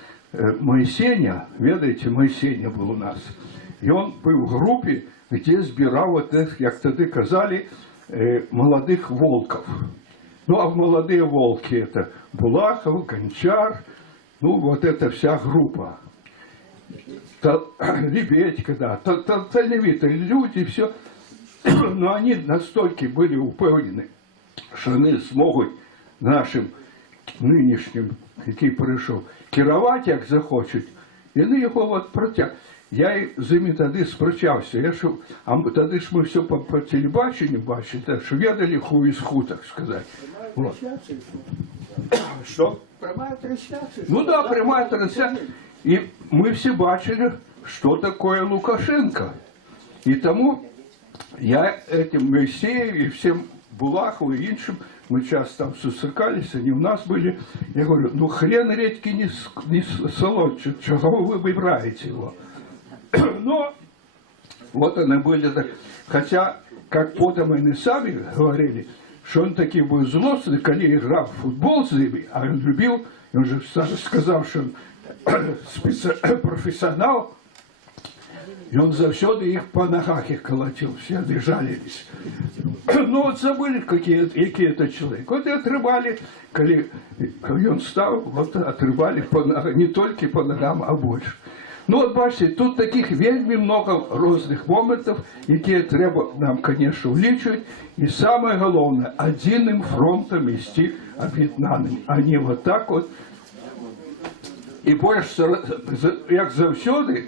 Моисеня, ведаете, Моисеня был у нас. И он был в группе, где збирал, вот, как тогда казали, молодых волков. Ну, а молодые волки это Булахов, Гончар, ну, вот эта вся группа. Лебедька, да, талевитые люди, все. Но они настолько были упевнены, что они смогут нашим нынешнім, який прийшов, керувати, як захочуть, і вони його от протягнули. Я з ними тоді спрочався, а тоді ж ми все по телебаченню бачили, так що ведали хуй із ху, так сказати. Вот. Що? Прямая трансляция. Ну да, прямая трансляция. І ми всі бачили, що таке Лукашенко. І тому я этим Моисею и всем Булахову и іншим, мы часто там сусыкались, они у нас были. Я говорю, ну хрен редьки не солодче, чего вы выбираете его? Но вот они были так. Хотя, как потом они сами говорили, что он таки был злостный, когда играл в футбол с ними, а он любил, он же сказал, что он профессионал, и он завсёды их по ногах их колотил, все они жалились. Ну вот забыли, какие это человек. Вот и отрывали, когда он стал, вот отрывали по ногам, не только по ногам, а больше. Ну вот бачите, тут таких вельми много разных моментов, які треба нам, конечно, улічувати. І самое головне, одним фронтом вести об'єднаним, а не вот так вот. І більше, як завсёди,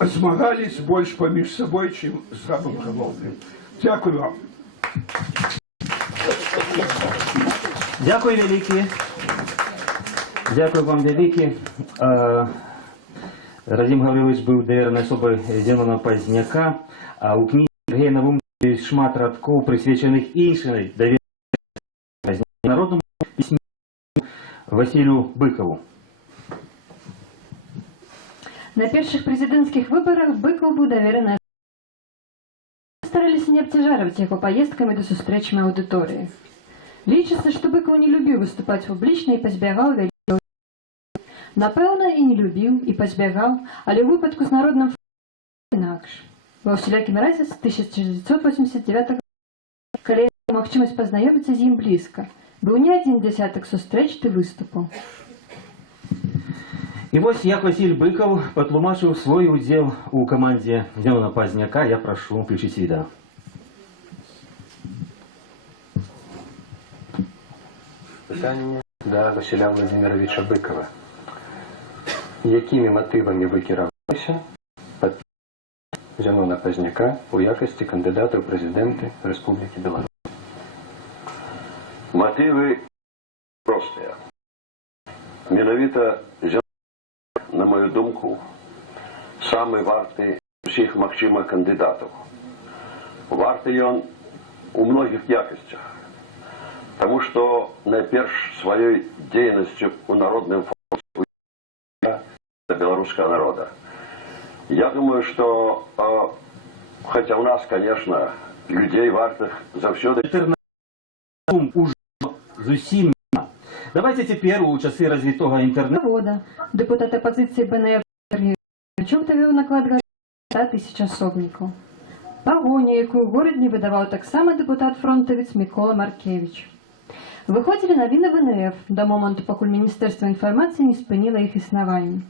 змагались більше поміж собою, чим самим головним. Дякую вам. Дякую велике. Дякую вам велике. Радим Гаврилович був, наверное, особо Зенона Пазняка, а у книги Сергія Навумова є шмат радков, присвячених іншій народному письму Василию Быкову. На перших президентских выборах Быков был доверен. Старались не обтяжарывать его поездками до сустречами аудитории. Лічиться, что Быков не любил выступать публично и позбегал великого. Напевно, и не любил, и позбегал, але в выпадку с Народным фронтом инакш. Во всяком разе с 1989 года, когда я имел магчимость познакомиться с ним близко, был не один десяток сустреч и выступов. І ось як Василь Быков патлумачыў свой удзел у камандзе Зенона Пазняка. Я прошу включить відео. Питання до Василя Владимировича Быкова. Якими мотивами ви керувалися під Зенона Пазняка у якості кандидата у президенти Республіки Білорусь? Мотивы простые. Менавіта Зенон, на мою думку, самый варты всіх магчымых кандидатов. Варты он у многих якостях. Потому что, найперш, своей деятельностью у Народным фронте белорусского народа. Я думаю, что, хотя у нас, конечно, людей вартых завсёды... Уже зусім. Давайте теперь у часы развитого интернета. Депутат оппозиции БНФ Сергей Грачук довел наклад 100 тысяч особников. Погоню, якую город не выдавал так само депутат-фронтовец Микола Маркевич. Выходили новины ВНФ до моменту, покуль Министерство информации не спынило их існаванне.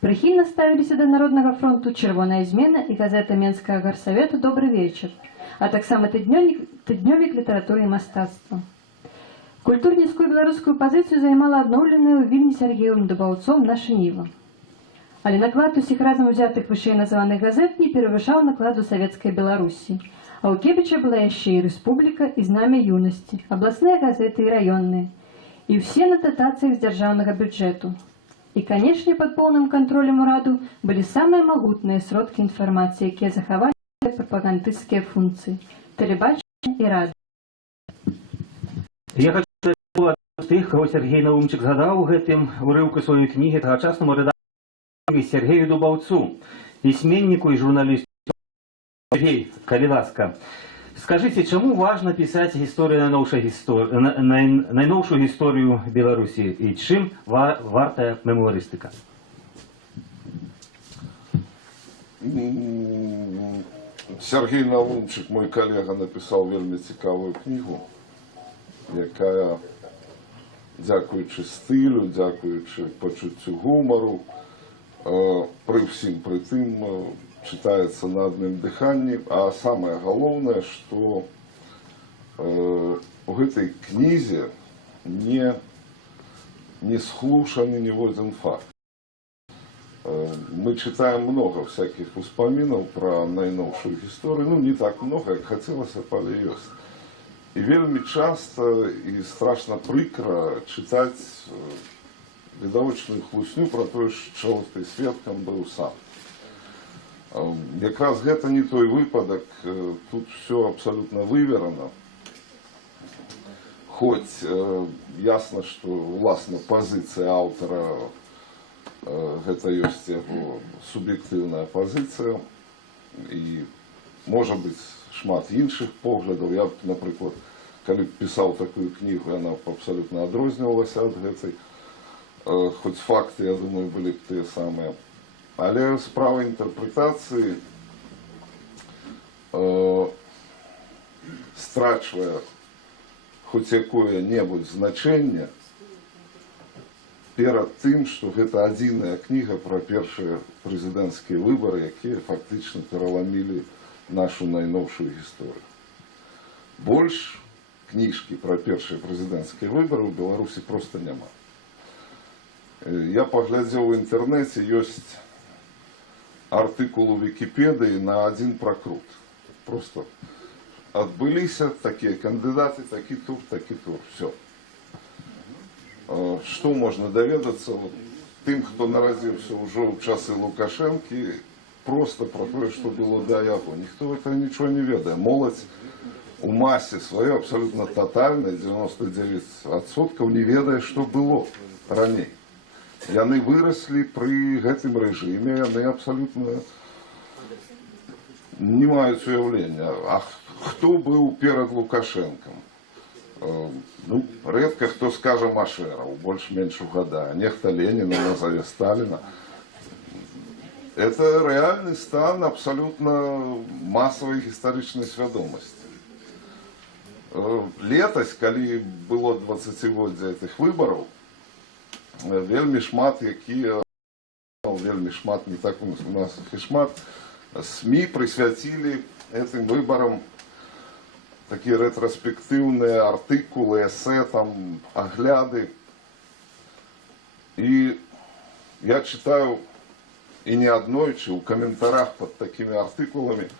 Прихильно ставились до Народного фронту «Червоная змена» и газета Менского горсовету «Добрый вечер», а так само тыднёвік літаратуры і мастацтва. Культурніцкую беларускую пазіцыю займала адноўленая ў Вільні Сергеевым Дубаўцом «Наша Ніва». Але наклад усіх разам узятых вышэй названых газет не перавышаў накладу Савецкай Беларусі, А у Кебіча была яшчэ і Рэспубліка, і Знамя юнасці, абласныя газеты і раённыя. І ўсе на датацыях з дзяржаўнага бюджэту. І, канечне, пад поўным кантролем ураду былі самыя магутныя сродкі інфармацыі, якія захавалі прапагандысцкія функцыі – тэлебачанне і радыё. Я хочу сказаць з тых, каго Сергей Наумчык згадаў у гэтым урыўку сваёй кнігі тагачаснаму рэдактару Сергею Дубаўцу, пісьменніку і журналісту. Сергей, калі ласка, скажыце, чаму важна пісаць найноўшую гісторыю Беларусі і чым вартая мемуарыстыка? Сергей Наумчык, мой калега, напісаў вельмі цікавую кнігу, якая, дзякуючы стылю, дзякуючы пачуццю гумару, пры ўсім пры тым читается на одном дыхании, а самое главное, что в этой книзе не схлушан и не вводен факт. Мы читаем много всяких вспоминов про найновшую историю, ну не так много, как хотелось, але ёсць. И вельмі часто и страшно прикро читать відавочную хлусню про то, что ты сведкам был сам. Якраз гэта не той выпадок, тут все абсолютно выверано. Хоть ясно, что власна позиция автора, гэта ёсць яго субъективная позиция, и может быть шмат іншых поглядаў. Я, например, калі писал такую книгу, она абсолютно адрознівалася от гэтай, хоть факты, я думаю, были те самые. Але справа інтэрпрэтацыі страчвае хоць якое-небудзь значэнне перад тым, што гэта адзіная кніга пра першыя прэзідэнцкія выбары, якія фактычна пераламілі нашу найноўшую гісторыю. Больш кніжкі пра першыя прэзідэнцкія выбары ў Беларусі проста няма. Я паглядзеў у інтэрнэце, ёсць артыкул у Википедии на один прокрут. Просто отбылись такие кандидаты, такие тур, все. Что можно доведаться вот, тем, кто наразился уже в часы Лукашенки, просто про то, что было до яго. Никто этого ничего не ведает. Молодь у массе своей абсолютно тотальной, 99% не ведает, что было ранее. Яны выросли при гэтым режиме, яны абсолютно не маюць уяўлення. А кто был перед Лукашенком? Ну, редко кто скажа Машеров, больше-меньше угадая. Нехта Ленина назове Сталина. Это реальный стан абсолютно массовой исторической свядомости. Летась, калі было 20-годдзе этих выборов, вельмі шмат, якія, вельмі шмат, не так у нас і шмат, СМИ присвятили этим выборам такие ретроспективные артикулы, эссе, там, огляды. И я читаю, и не однойче, в комментариях под такими артикулами,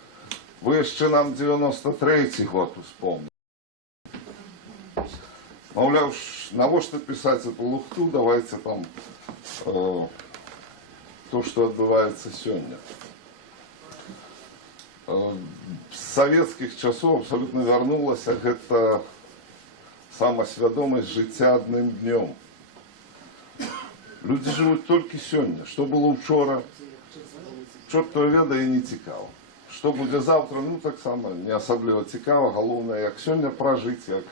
вы еще нам 93-й год вспомните. Мовляв, навошта писать эту лухту, давайте там то, что отбывается сегодня. С советских часов абсолютно вернулась эта самосвядомость життя одним днем. Люди живут только сегодня. Что было вчора, чорт то ведає, не цікаво. Что будет завтра, ну так само, не особливо цікаво. Головне, як сегодня прожить, як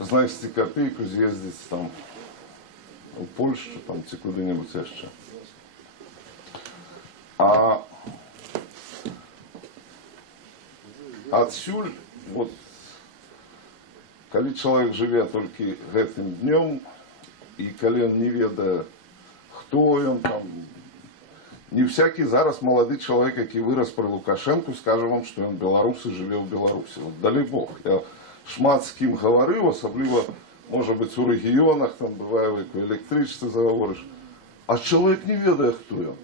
знайти копейку, з'їздити там у Польщу, там, чи куди-небудь ще. А отсюль, вот, коли человек живет только этим днем, и коли он не ведает, кто он там, не всякий зараз молодой человек, який вырос при Лукашенку, скажет вам, что он белорус и живет в Беларуси. Вот, дали Бог. Я шмат з ким говорив, особливо, може бути, у регіонах, там буває, як у електричці заговориш, а чоловік не ведає, хто він.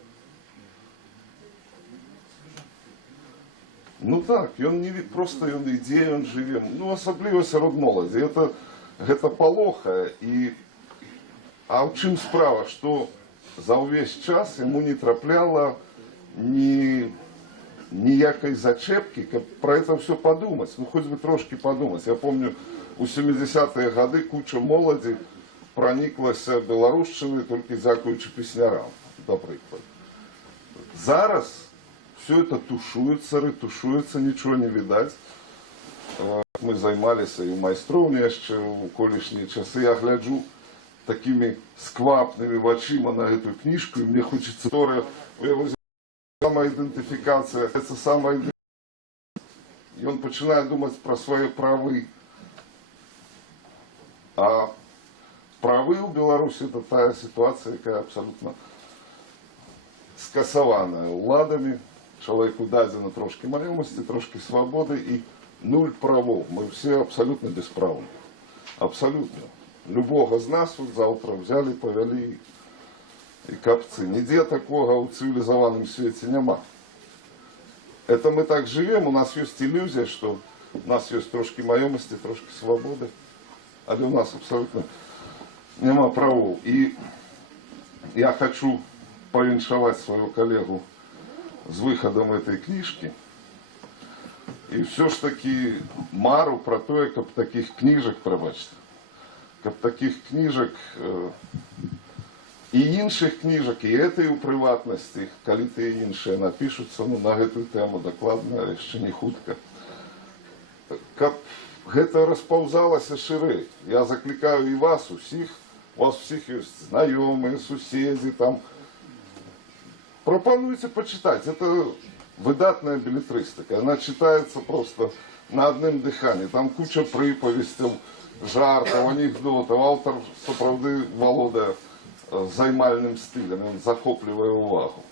Ну так, ён не просто ён ідзе, ён жыве, ну асабліва сярод моладзі. Гэта палоха. А ў чым справа, што за ўвесь час яму не трапляла ніякай зачэпкі, каб пра это ўсё падумаць, ну хоць бы трошкі падумаць. Я помню, у 70-е гады куча моладзі праніклася беларушчынай толькі дзякуючы песнярам, напрыклад. Зараз все это тушуецца, ретушуецца, нічого не відаць. Мы займаліся і майстроўні яшчэ ў колішнія часы. Я гляджу такими сквапными вачыма на эту книжку, и мне хочется история, самоидентификация, это самоидентификация. И он начинает думать про свои правы. А правы у Беларуси это та ситуация, которая абсолютно скасаваная уладами. Человеку дадено трошки маёмости, трошки свободы и 0 правов. Мы все абсолютно бесправны. Абсолютно. Любого з нас вот завтра взяли, повели и капцы. Нигде такого в цивилизованном свете нема. Это мы так живем, у нас есть иллюзия, что у нас есть трошки маёмости, трошки свободы, а у нас абсолютно нема правов. И я хочу повіншаваць свою коллегу с выходом этой книжки. И все ж таки мару про то, как таких книжек, пробачьте, как таких книжек и інших книжек, и этой у приватности, коли ты іншие напишутся, ну, на эту тему докладно, еще не хутко. Как это распаўзалася шире. Я закликаю и вас, у вас всех есть знакомые, соседи, там. Пропонуйте почитать. Это выдатная беллетристика. Она читается просто на одном дыхании. Там куча приповестей, жартов, анекдотов. Автор, сапраўды, володая займальным стилем. Он захопливает увагу.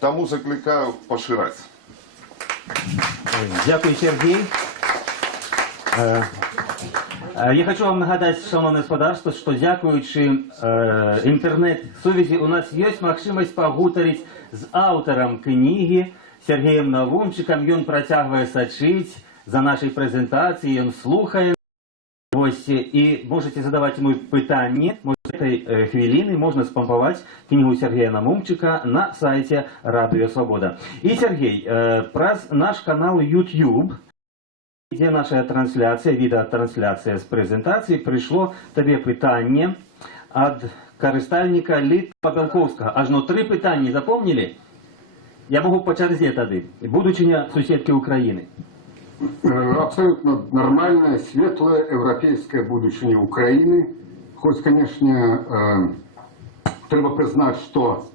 Тому закликаю поширать. Дякую, Сергей. Я хочу вам нагадать, шановне господарство, что дякуючи интернет-сувязі у нас есть магчымасць пагутарыць з аўтарам кнігі Сергеем Навумчыкам. Ён працягвае сачыць за нашай прэзентацыяй, ён слухае. И можете задавать ему пытанні. Этой хвилины можно спампаваць книгу Сергея Навумчыка на сайте Радио Свобода. И, Сергей, праз наш канал YouTube, где наша трансляция, відеотрансляция с презентации, пришло тебе пытанне от карыстальника Лита Папелковского. Ажно 3 пытанні, запомнили? Я могу по черзе тады. Будучиня соседки Украины. Абсолютно нормальная, светлая, европейская будучиня Украины. Хоть, конечно, треба признать, что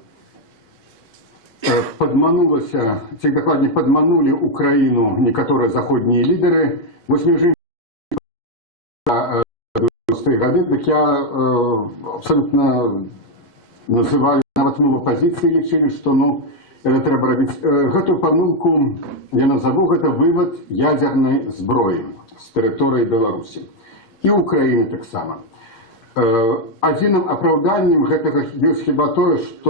подманулася, ці докладнее подманули Украину некоторые заходние лидеры. Вот мы живем в 90-е годы, так я абсолютно называю, нават мы в оппозиции лечили, что ну, это треба робить. Эту помылку я назову, это вывод ядерной зброи с территории Беларуси. И Украины так само. Адзіным апраўданнем гэтага ёсць хіба тое, што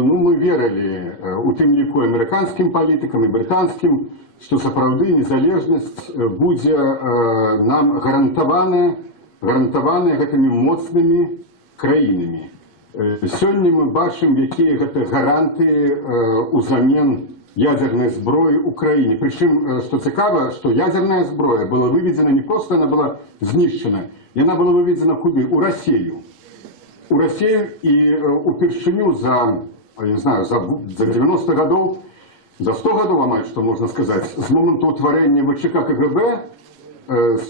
ну, мы верылі у тым ліку амерыканскім палітыкам і брытанскім, што сапраўды незалежнасць будзе нам гарантаваная гэтымі моцнымі краінамі. Сёння мы бачым, якія гэта гаранты ўзамен ядерной зброі ў краіне. Прычым, што цікава, што ядерная зброя была выведена не просто, она была знішчана, яна была выведена куды? У Россию. У Россию и упершыню за, я не знаю, за 90 годов, за 100 годов, амаль, что можно сказать, с момента утворения ВЧК КГБ,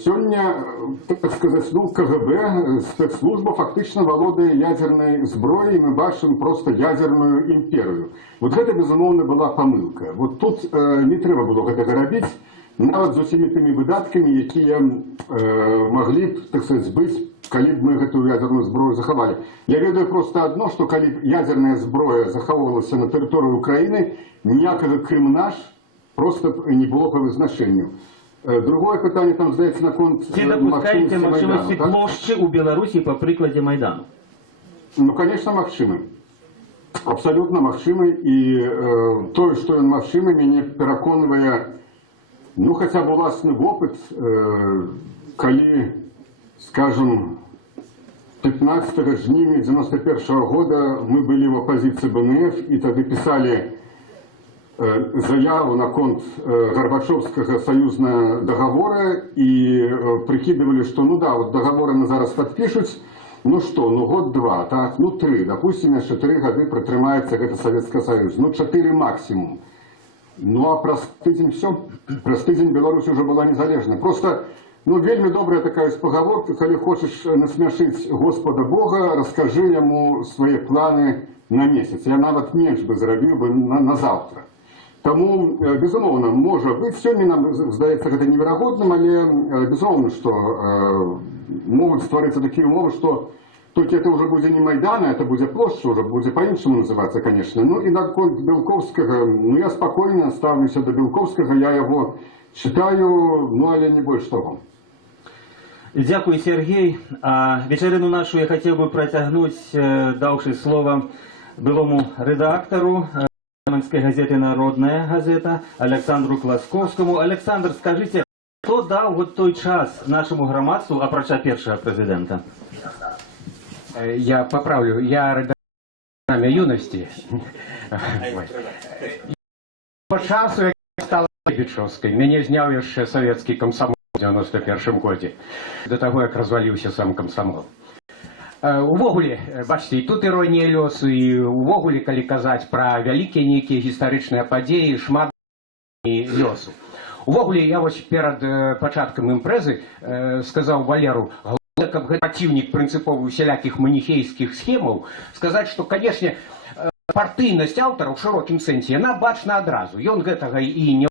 сёння, так сказать, ну, КГБ, спецслужба фактично володае ядерной зброей, мы бачым просто ядерную империю. Вот гэта, безумоўна, была помылка. Вот тут не трэба было гэтага рабіць, нават з усімі тымі выдаткамі, якія маглі б, так сказать, быць, калі б мы гэтую ядерную зброю захавалі. Я ведаю просто одно, что калі б ядерная зброя захоўвалася на тэрыторыі Украины, ніякага крымнаж просто не было по вызначэнню. Другое питание там здаецца наконт Ці допускаете магчымасці плошчы у Беларусі по прыкладе Майдану? Ну, конечно, магчымым. абсолютно магчымы, і тое, што ён магчымы, мяне пераконвае, ну, хаця б уласны вопыт, калі, скажем, 15 жніўня 91 года мы былі в апозіцыі БНФ і тады пісалі заяву наконт Горбачевскага союзного договора и прикидывали, что ну да, вот договоры на зараз подпишут, ну что, ну год-два, так, ну 3, допустим, еще 3 годы протрымается это Советский Союз, ну 4 максимум. Ну а праз тыдзень все, праз тыдзень Беларусь уже была незалежна. Просто, ну вельмі добрая такая поговорка, коли хочешь насмешить Господа Бога, расскажи ему свои планы на месяц. Я нават меньше бы зрабіў бы на завтра. Тому, безумовно, може бути, сьогодні нам здається це невероятним, але безумовно, що можуть створитися такі умови, що тільки це вже буде не Майдан, а це буде площа, вже буде по-іншому називатися, звісно. Ну і на конт Білковського, ну я спокійно ставлюся до Білковського, я його читаю, ну але не більше того. Дякую, Сергей. Вечерину нашу я хотів би протягнути, давши слово былому редактору газеты «Народная газета» Александру Класковскому. Александр, скажите, кто дал вот той час нашему громадству, апрача першего президента? Я поправлю, я редактор юности. По часу я стала Лебедшовской. Меня знял еще советский комсомол в 91 году, до того, как развалился сам комсомол. Увогуле, бачите, і тут іронія лёсу, і увогуле, калі казаць пра вялікія нейкія гістарычныя падзеі, шмат лёсу. Увогуле, я вось перад пачаткам імпрэзы сказаў Валеру, галоўнае, каб гэты праціўнік прынцыповы усялякіх маніхейскіх схемаў, сказаць, што, канешне, партыйнасць аўтара ў шырокім сэнсе, яна бачна адразу. Ён гэтага і не...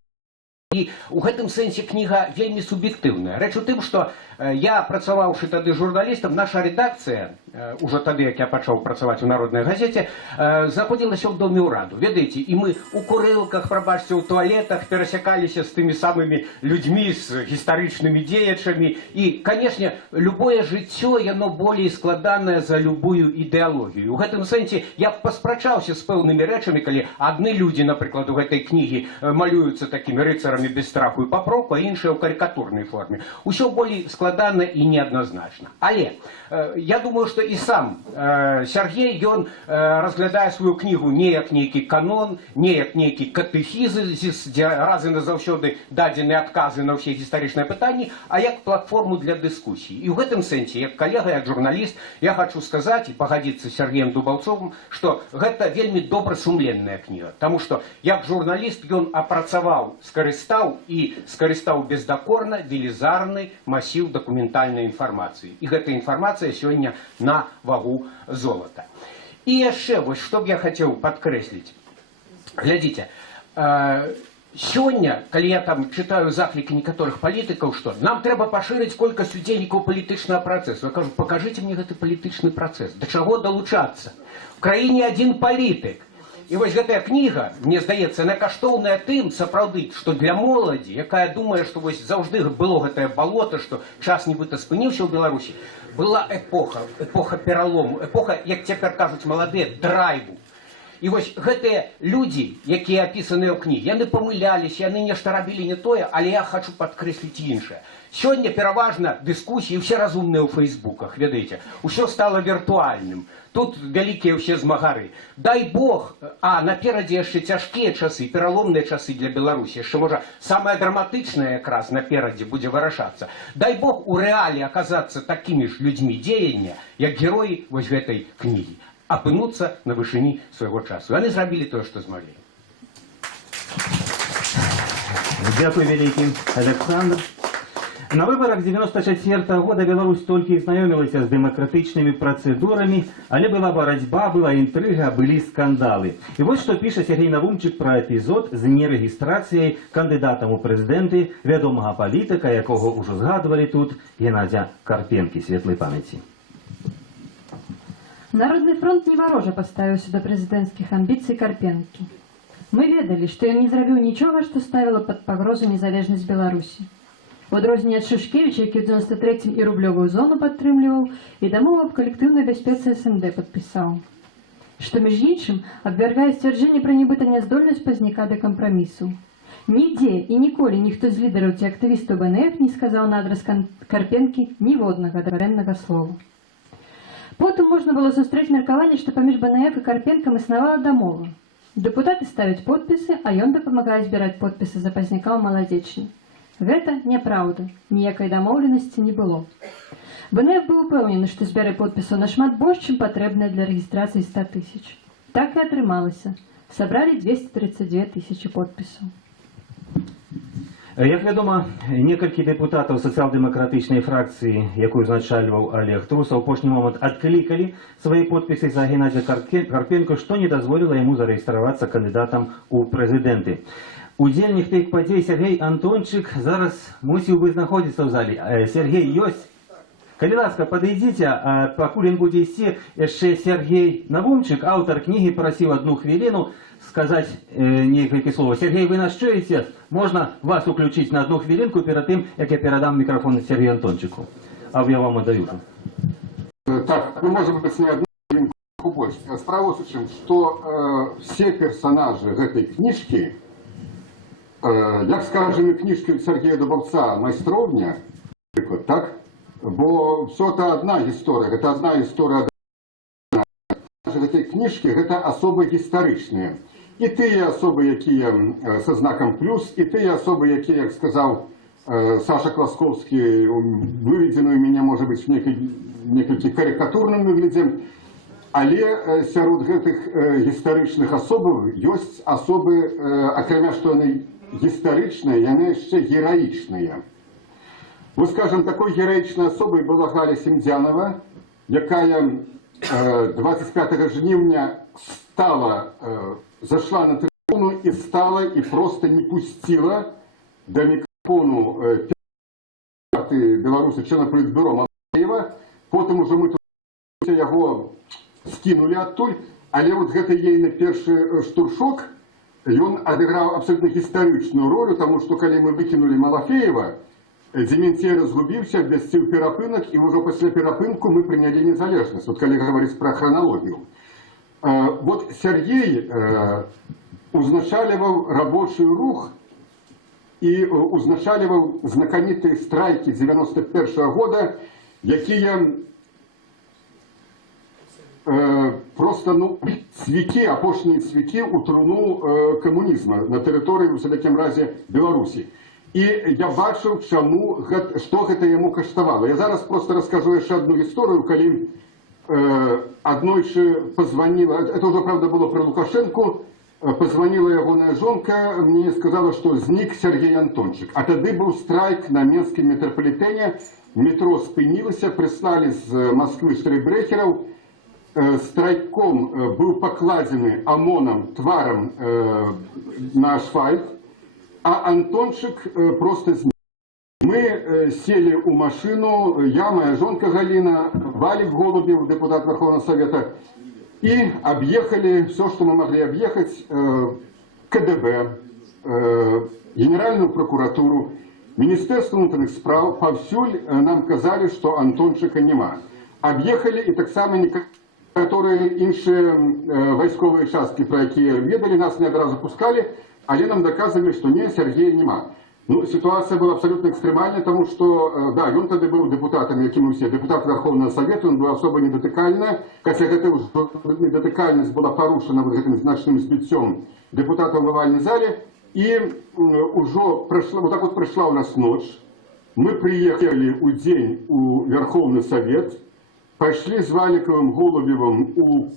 І ў гэтым сэнсе кніга вельмі суб'ектыўная. Рэч у тым, што я, працаваўшы тады журналістам, наша рэдакцыя, ужо тады, як я пачаў працаваць у «Народнай газеце», знаходзілася ў доме ўраду. Ведаеце, і мы ў курылках, прабачце, ў туалетах перасякаліся з тымі самымі людзьмі, з гістарычнымі дзеячамі. І, канешне, любое жыццё, яно болей складанае за любую ідэалогію. У гэтым сэнсе я паспрачаўся з пэўнымі рэчамі, калі адны людзі, напрыклад, у гэтай кнігі малююцца такімі рыцарамі без страху і папроку, а іншыя ў карыкатурнай форме. Усё болей складана і неадназначна. Але я думаю, што і сам Сергей, ён разглядае сваю кнігу не як нейкі канон, не як нейкі катэхізіс, дзе раз і назаўсёды дадзены адказы на ўсе гістарычныя пытанні, а як платформу для дыскусій. І ў гэтым сэнсе, як калега, як журналіст, я хочу сказаць і пагадзіцца з Сергеем Дубаўцовым, што гэта вельмі добрасумленная кніга. Таму што, як журналіст, ён апрацаваў, скарыстаў бездакорна велізарны масіў дакументальнай інфармацыі. І гэта інфармацыя сёння на вагу золата. І яшчэ, вось, што б я хацеў падкрэсліць. Глядзіце, сёння, калі я там чытаю заклікі некаторых палітыкаў, што нам трэба пашырыць колькасць удзельнікаў палітычнага працэсу. Я кажу, пакажыце мне гэты палітычны працэс. Да чаго далучацца? В краіне адзін палітык. І вось гэтая кніга, мне здаецца, яна каштоўная тым, сапраўды, што для моладзі, якая думае, што вось заўжды было гэтае балота, што час нібыта спыніўся ў Беларусі, была эпоха пералому, эпоха, як цяпер кажуць маладыя, драйву. І вось гэтыя людзі, якія апісаныя ў кнігі, яны памыляліся, яны нешта рабілі не тое, але я хочу падкрэсліць іншае. Сёння пераважна дыскусіі ўсе разумныя ў фейсбуках, ведаеце, усё стала віртуальным. Тут вялікія ўсе змагары. Дай Бог, а наперадзе яшчэ цяжкія часы, пераломныя часы для Беларусі, яшчэ, можа, самае драматычнае якраз наперадзе будзе вырашацца. Дай Бог у рэале аказацца такімі ж людзьмі дзеяння, як героі вось гэтай кнігі, апынуцца на вышыні свайго часу. Яны зрабілі тое, што змаглі. Дякую вялікі, Александр. На выборах 1994 года Беларусь толькі знаёмілася з дэмакратычнымі працэдурамі, але была барацьба, была інтрыга, былі скандалы. І вось што піша Сергей Навумчык пра эпізод з нерэгістрацыяй кандыдатам у прэзідэнты вядомага палітыка, якога ўжо згадвалі тут, Геннадзя Карпенкі, светлай памяці. Народный фронт не варожа паставіўся да прэзідэнцкіх амбіцый Карпенкі. Мы ведалі, што ён не зрабіў нічога, што ставіла пад пагрозу незалежнасць Беларусі. У адрозненне ад Шушкевіча, які ў 93-м і рублёвую зону падтрымліваў, і дамову аб калектыўнай бяспецы СНД падпісаў. што, між іншым, абвяргае сцвярджэнне пра нібыта няздольнасць пазняка да кампрамісу. Нідзе і ніколі ніхто з лідараў ці актывістаў БНФ не сказаў на адрас Карпенкі ніводнага дрэннага слова. Потым можна было сустрэць меркаванне, што паміж БНФ і Карпенкам існавала дамова. Дэпутаты ставяць подпісы, а ён дапамагае збіраць подпісы за пазняка ў маладзечні. Гэта няпраўда, ніякай дамоўленасці не было. БНФ быў упэўнены, што збярэ подпісаў нашмат больш, чым патрэбнае для рэгістрацыі 100 000. Так і атрымалася. Сабралі 232 000 подпісаў. Як вядома, некалькі дэпутатаў сацыял-дэмакратычнай фракцыі, якую узначальваў Олег Трусаў, у апошні момант адклікалі свае подпісы за Геннадзя Карпенка, што не дазволіла яму зарэгістравацца кандыдатам у прэзідэнты. Удзельнік тых падзей Сергей Антончык зараз мусіў бы знаходзіцца ў зале. Сергей ёсць? Калі ласка, падыдзіце, пакуль ён будзе ісці, яшчэ Сергей Навумчык, аўтар кнігі, прасіў 1 хвіліну сказаць некалькі слова. Сергей, вы нас чуеце? Можна вас уключыць на 1 хвілінку перад тым, як я перадам мікрафон Сергею Антончыку. А я вам аддаю. Так, ну, может быть, не 1 хвілінку больше. Справа в том, что все персонажи этой книжки, як скажем, и книжки Сергея Дубовца «Майстровня», так, бо все это одна история, это одна история этой книжки, это особо гістарычныя. І тыя особы, якія са знакам плюс, і тыя особы, якія, як сказаў Саша Класкоўскі, выведзеную мяне, можа быць, некалькі карикатурным выглядзе, але сярод гэтых гістарычных асобаў ёсць асобы, акрамя што яны гістарычныя, яны яшчэ гераічныя. Вот, скажем, такой гераічнай асобай была Галя Семдзянова, якая 25 жніўня зашла на трибуну и стала, и просто не пустила до микрофону беларусы члена Политбюро Малаева. Потом уже мы его скинули оттуль, але вот гэта ейны першы штуршок, ён адыграў абсолютно гістарычную роль, потому что калі мы выкинули Малафеева, Дементей разгубился, обвясціў перапынак, и уже после перапынку мы приняли незалежность. Вот коллега говорит про хронологию. Вот Сергей узначаливал рабочий рух и узначаливал знаменитые страйки 91 года, якія просто, ну, цвікі, апошнія цвікі у труну коммунизма на территории, в всякім разе, Беларуси. И я бачыў, что гэта яму каштавала. Я зараз просто расскажу яшчэ одну историю, калі аднойчы позвонила, это уже, правда, было про Лукашенко, позвонила ягоная жонка, мне сказала, что знік Сергей Антончык. А тады был страйк на Менскім метрополитэне, метро спынілася, прислали з Москвы штрейкбрехераў, страйком был покладзены ОМОНом тваром на асфальт, а Антончик просто знік. Мы сели у машину, я, моя жонка Галина, Валик Голубев, депутат Верховного Совета, и объехали все, что мы могли объехать, КДБ, Генеральную прокуратуру, Министерство внутренних справ. Повсюль нам казали, что Антончика нема. Объехали и так само некоторые іншие войсковые частки, про якія ведали, нас не одразу пускали, але нам доказывали, что не, Сергея нема. Ну, ситуация была абсолютно экстремальная, потому что, да, он тогда был депутатом, яким мы все, депутат Верховного Совета, он был особо недотыкальный, хотя эта недотыкальность была порушена вот этим значным сбитцем депутатов в овальной зале, и уже прошла, вот так вот прошла у нас ночь, мы приехали у день у Верховный Совет, пошли с Валиковым Голубевым у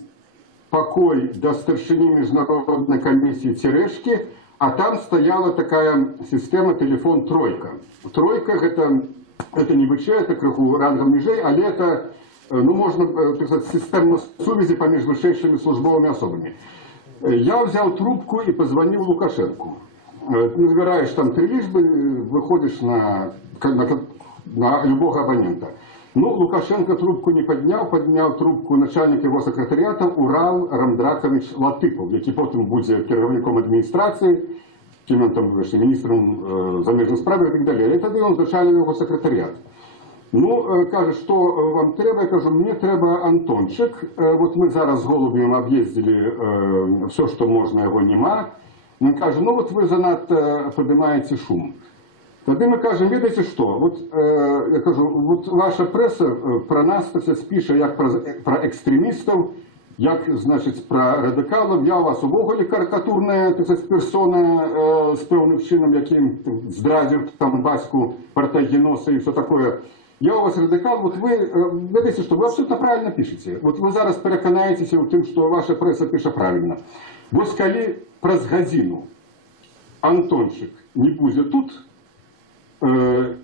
покой до старшины международной комиссии Терешки, а там стояла такая система телефон «Тройка». «Тройка» это не ВЧ, это крыху рангом ниже, а это, ну, можно, так сказать, система сувязи поміж вышейшими службовыми особами. Я взял трубку и позвонил Лукашенко. Набираешь там 3 лишбы, выходишь на любого абонента. Ну, Лукашенко трубку не поднял трубку начальник его секретариата Урал Рамдракович Латыпов, який потім буде керівником адміністрації, ким він там, министром заміжних справ і так далі. І тоді він начальник його секретаріат. Ну, каже, що вам треба? Я кажу, мені треба Антончик. От ми зараз з Голубєм об'їздили все, що можна, його нема. Він каже, ну от ви занадто піднімаєте шум. Тоді ми кажемо, видите що, от, я кажу, от ваша преса про нас це пише як про екстремістів, як, значить, про радикалів. Я у вас увогуле карикатурна персона з певним чином, яким здрадив там батьку Партагеноса і все таке. Я у вас радикал, вот вы, видите, что вы абсолютно правильно пишете. Вот вы зараз переконаетеся в тем, что ваша пресса пише правильно. Вот коли праз гадзіну Антончик не буде тут,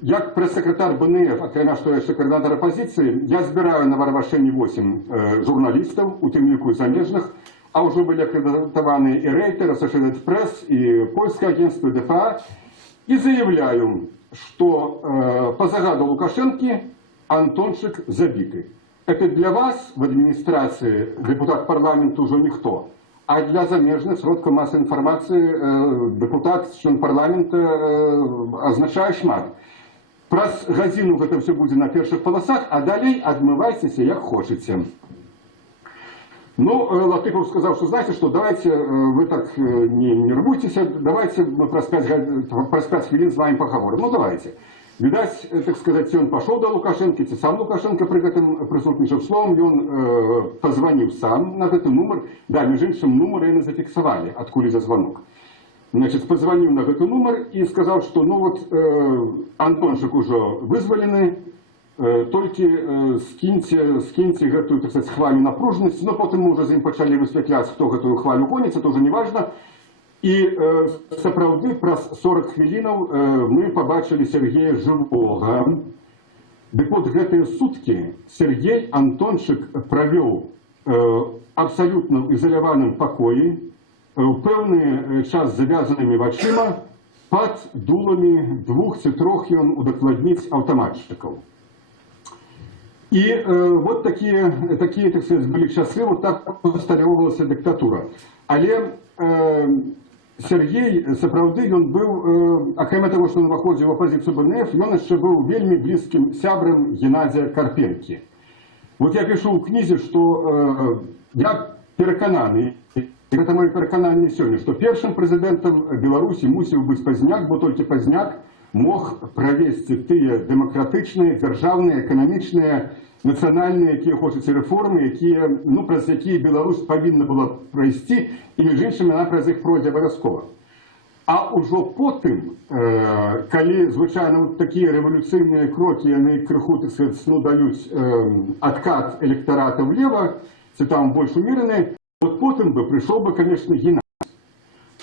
як прес-секретар БНФ, акрамя што яшчэ координатор оппозиции, я збираю на Варвашэне 8 журналистов, у тым ліку замежных, а уже были аккредитованы и Рейтер, Associated Press, и Польское агентство, и ДФА, и заявляю, что по загаду Лукашенко Антончик забитый. Это для вас в администрации депутат парламента уже никто, а для замежных сродков массовой информации депутат, член парламента означает шмат. Праз гадзіну это все будет на первых полосах, а далей отмывайтесь, как хотите. Ну, Латыпов сказал, что знаете что, давайте, вы так не рвутесь, давайте мы про 5 хвилин с вами поговорим. Ну, давайте. Видать, так сказать, он пошел до Лукашенко, и сам Лукашенко при этом присутствовал словом, и он позвонил сам на этот номер. Да, между прочим, номер они зафиксовали, откуда за звонок. Значит, позвонил на этот номер и сказал, что ну вот Антончик уже вызволены, только скиньте гэтую, так сказать, хвалю напруженность, но потом мы уже за ним почали высветлять, кто гэтую хвалю гонится, это уже не важно. И сапраўды праз 40 хвилинов мы побачили Сергея живого. Так вот, гэтые сутки Сергей Антончик провел абсолютно в изолированном покое, в певный час завязанными вачима, под дулами 2 ці 3 ён удакладніць автоматчиков. И вот такие, так сказать, были часы, вот так усталёвалася диктатура. Але Сергей, сапраўды, ён быў, акрамя того, что он выходзіў в оппозицию БНФ, ён яшчэ быў вельмі близким сябрам Геннадия Карпенки. Вот я пишу в книзе, что я перекананы, это мое перекананне сегодня, что первым президентом Беларуси мусіў быць Пазняк, бо только Пазняк мог провести тыя демократичные, державные, экономичные, национальные, якія хочуцца реформы, якія, ну, праз якія Беларусь повинна была пройти, и між іншым она праз іх пройдзе абавязкова. А ўжо потым, калі звычайно вот такие революцыйныя кроки, яны крыху, так сказать, ну, даюць откат электората влево, ці там больш умеренные, вот потым бы пришел бы, конечно, Геннадий.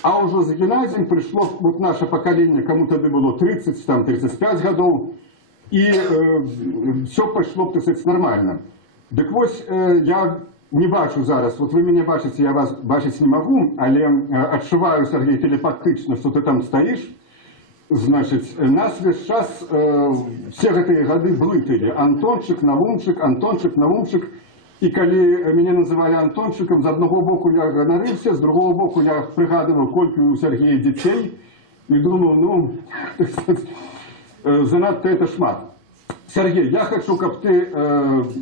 А уже за Геннадием пришло вот наше поколение, кому тогда было 30, там 35 годов, и все пошло, так сказать, нормально. Так вот, я не бачу зараз, вот вы меня бачите, я вас бачить не могу, але отшиваю, Сергей, телепатично, что ты там стоишь. Значит, нас весь час все гэтые годы блытали. Антончик, Навумчик, Антончик, Навумчик. И коли меня называли Антончиком, з одного боку я ганарывся, з другого боку я пригадывал, колькі у Сергея детей, и думал, ну, занадто это шмат. Сергей, я хочу, как ты,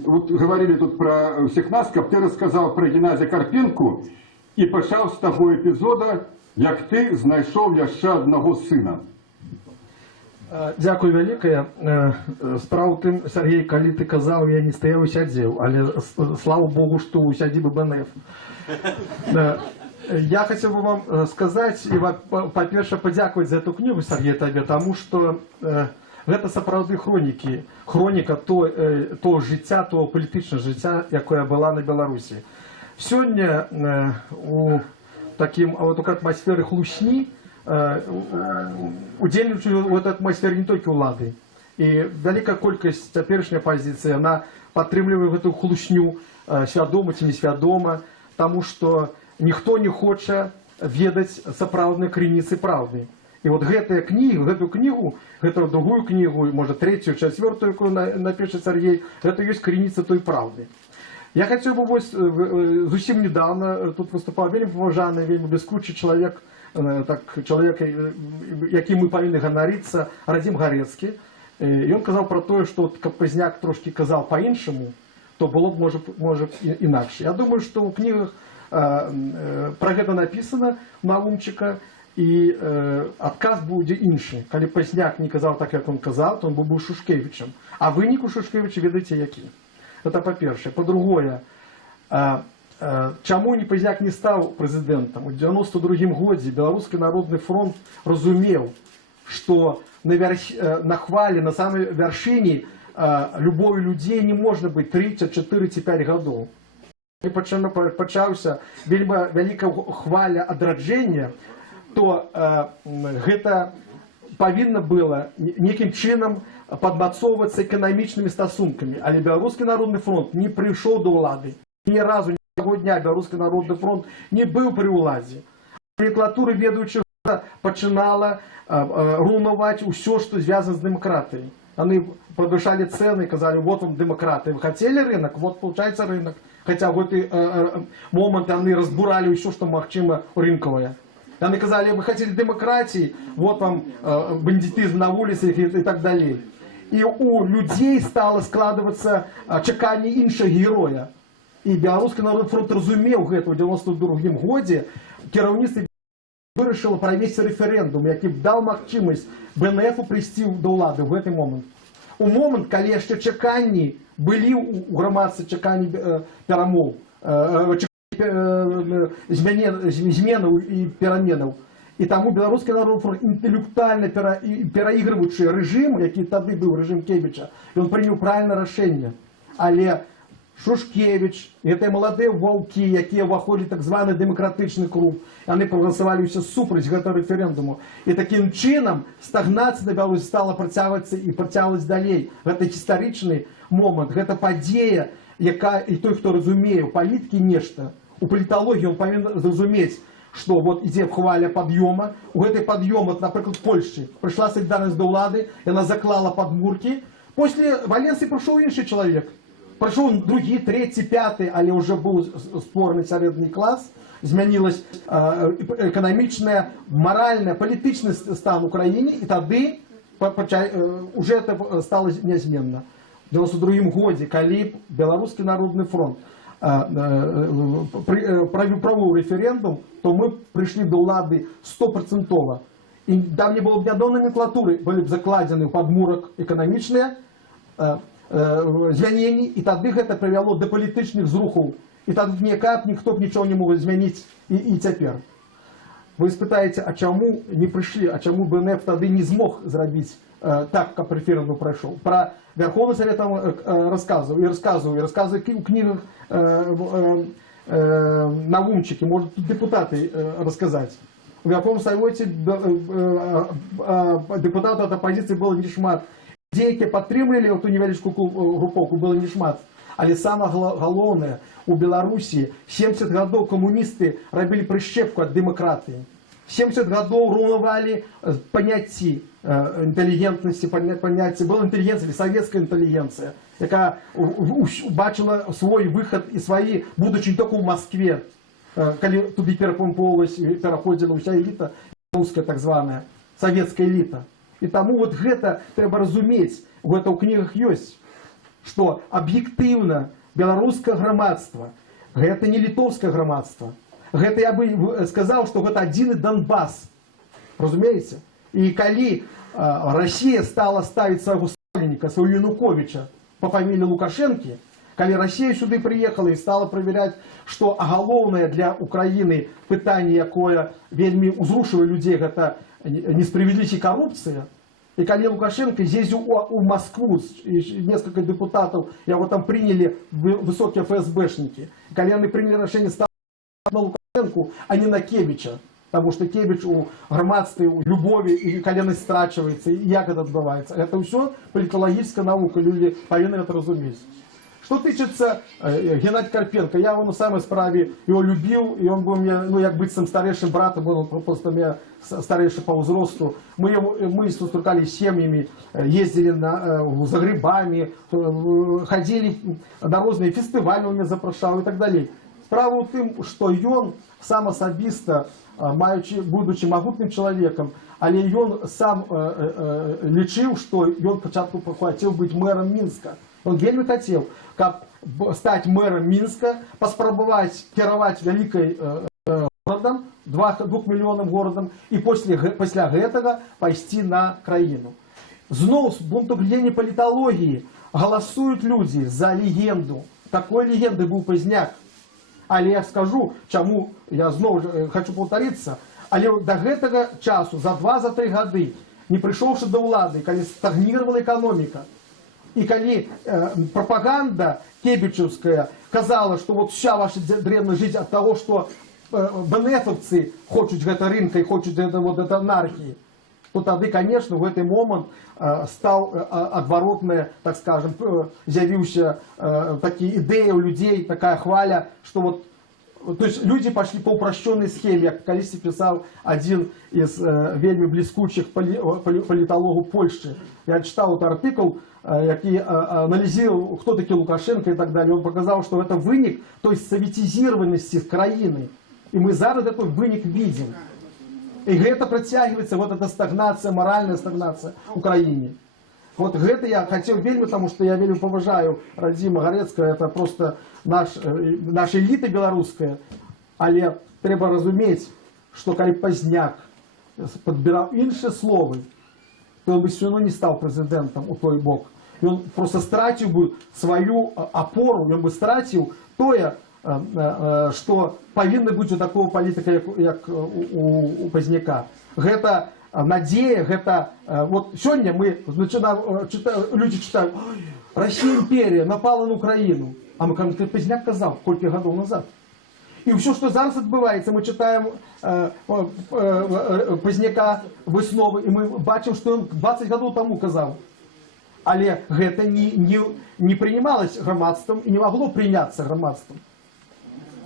вот говорили тут про всех нас, как ты рассказал про Геннадия Карпенку, и почав с того эпизода, як ты знайшов яшчэ одного сына. Дякую вялікае. Справа ў тым, Сергей, калі ты казаў, я не стаяў і сядзеў, але слава Богу, што ў сядзібы БНФ. Я хотел бы вам сказать и, по-перше, подяковать за эту книгу, Сергей, тебе, потому что это сапраўды хронікі, хроніка того життя, того політичного життя, якое было на Беларусі. Сёння у таким вот атмосферы хлусні удзельнічаюць у этой атмосфере не только улады. И вялікая колькасць цяперашняй апозіцыі, она падтрымлівае гэтую хлусню свядома ці несвядома, тому что ніхто не хоча ведаць сапраўднай крыніцы праўды. И вот гэтую книгу, гэтую другую книгу, может, третью, четвертую, якую напишет Сергей, это есть крыніца той правды. Я хотел бы зусім недавно тут выступал вельмі паважаны, вельмі бліскучы чалавек, так, чалавек, якім мы павінны ганарыцца, Радзім Гарэцкі, І він казав про те, що Позняк трошки казав по-іншому, то було б, може інакше. Я думаю, що у книгах про гэта написано Наумчика, і адказ будзе іншы. Калі Позняк не казаў так, як он казаў, то он быў Шушкевичем. А вынік у Шушкевича ведаеце які. Это по-першае. По-другое, чаму Позняк не стаў прэзідэнтам? У 92-м годзе Беларускі народны фронт разумеў, што на хвале, на самой вяршыні любові людзей не можна быць 3, 4 ці 5 гадоў. І пачаўся вельмі вялікая хваля адраджэння, то гэта павінна было нейкім чынам падмацоўвацца эканамічнымі стасункамі. Але Беларускі народны фронт не прыйшоў да ўлады. Ні разу, ні таго дня Беларускі народны фронт не быў пры ўладзе. Номенклатура, ведаючы гэта, пачынала руйнаваць усё, што звязана з дэмакратыяй. Они повышали цены и сказали, вот вам демократы. Вы хотели рынок? Вот получается рынок. Хотя в этот момент они разбурали все, что махчимо рынковое. Они сказали, вы хотели демократии, вот вам бандитизм на улицах и так далее. И у людей стало складываться чекание іншого героя. И Белорусский народный фронт разумел это в 92-м году. Кіраўніцтва вырашила провести референдум, який б дав махчимость БНФ прийти до влади в цей момент. У момент, коли ще чеканні були у громадстві чеканні перемов, змінів і перемінів. І тому Білоруський народний фронт інтелектуально переігруючи режим, який тоді був режим Кебіча, він прийняв правильне рішення. Але Шушкевич, это молодые волки, які входять в так званий демократичний клуб, вони проголосували все супроть гэтага референдуму. І таким чином стагнація на Беларусі стала працягвацца і працягвалась далей. Гэта гістарычны момент, гэта падзея, яка і той, хто разумее у палітыкі нешта, у паліталогіі он павінен зразумець, што вот ідзе хваля пад'ёма, у гэтай пад'ёма, напрыклад, Польшчы, прыйшла салідарнасць да ўлады, яна заклала падмуркі, после Валенсіі прыйшоў іншы чалавек. Пришел другі, третій, п'ятий, але вже був створений середній клас, змінилось економічне, моральне, політичний стан в Україні, і тоді вже це стало незмінно. В 92-м году, коли Белорусский народный фронт провел референдум, то мы пришли до влади 100%. И там не было ни одной номенклатуры, были закладены в подмурок экономичные, змяненні, і тоді гэта прывяло да палітычных зрухаў. І тоді ніяк ніхто б нічого не мог змяніць і цяпер. Вы спытаеце, а чаму не прыйшлі, а чаму БНФ тады не змог зрабіць так, каб референдум прайшоў? Пра Верховны Совет рассказываю у книгах Наумчики, может депутаты рассказать. У Верховном Совете депутатов от оппозиции было не шмат. Людей, які падтрымлівалі эту невялічкую групоўку, было не шмат. Але самае галоўнае, у Беларусі 70 гадоў камуністы рабілі прышчэпку ад дэмакратыі. 70 гадоў руйнавалі паняцці інтэлігентнасці, паняцці, была інтэлігенцыя, савецкая інтэлігенцыя, якая бачыла свой выхад і свае, будучи толькі ў Маскве, калі туды пераходзіла ўся эліта, руская так званая, савецкая эліта. І таму вот гэта трэба разумець, гэта ў кнігах ёсць, што аб'ектыўна беларускае грамадства, гэта не літоўскае грамадства. Гэта я бы сказаў, што гэта адзіны Донбас. Разумееце? І калі Расія стала ставіць свайго ставленніка, свайго Януковіча па фаміліі Лукашэнкі, калі Расія сюды прыехала і стала праверяць, што галоўнае для Украіны пытанне, якое вельмі ўзрушыла людзей, гэта несправедливость и коррупция. И когда Лукашенко ездил в Москву, несколько депутатов, его там приняли высокие ФСБшники. И когда они приняли решение ставить на Лукашенко, а не на Кебича. Потому что Кебич у громадстве, у любови, и когда страчивается, и как это отбывается. Это все политологическая наука, люди повинны это разуметь. Что тычется Геннадия Карпенко, я его на самой справе его любил, и он был мне, ну, як быть сам старейшим братом, был просто меня старейший по возрасту. Мы сустракались с семьями, ездили за грибами, ходили на разные фестивали, он меня запрошал и так далее. Справа ў тым, што ён сам асабіста, будучи магутным чалавекам, але ён сам лічыў, што ён пачатку хацеў быць мэрам Мінска. Ён вельмі хацеў, каб стаць мэрам Мінска, паспрабаваць кіраваць вялікай горадам, 2 мільёнам горадам, і пасля гэтага пайсці на краіну. Зноў з пункту гледжання паліталогіі галасуюць людзі за легенду. Такой легенды быў Пазняк. Але я скажу, чаму, я зноў хочу паўтарыцца, але да гэтага часу, за 2-3 гады, не прыйшоўшы да ўлады, калі стагніравала эканоміка, і калі прапаганда кебічаўская казала, што вот вся ваша древная жизнь ад таго, што бенефовцы хочуць гэта рынка і хочуць гэта анархіі, то тады, конечно, в гэты момант стаў адваротная, так скажем, з'явіўся такі ідэя ў людзей, такая хваля, што вот, то есть люди пошли по упрощенной схеме, як калісьці пісаў адзін из вельмі бліскучых палітологаў Польшчы. Я читал вот артыкул, які анализировал, кто такі Лукашенко и так далее. Он показал, что это вынік той советизированности краіны. И мы зараз такой вынік видим. И гэта працягивается, вот эта стагнация, моральная стагнация в Украине. Вот гэта я хотел вельмі, потому что я вельмі поважаю Радзіма Гарэцкага, это просто наша эліта беларуская. Але трэба разумець, что калі Пазняк подбирал іншыя словы, то он бы все равно не стал президентом у той бок. И он просто стратил бы свою опору, он бы стратил тое, что повинно быть у такого политика, как у Пазняка. Гэта надея, гэта... Вот сегодня мы начинаем, люди читают, Россия империя напала на Украину. А мы, как Пазняк сказал, сколько годов назад. И все, что зараз отбывается, мы читаем Пазняка высновы, и мы бачим, что он 20 годов тому казал. Але гэта не принималось громадством и не могло приняться громадством.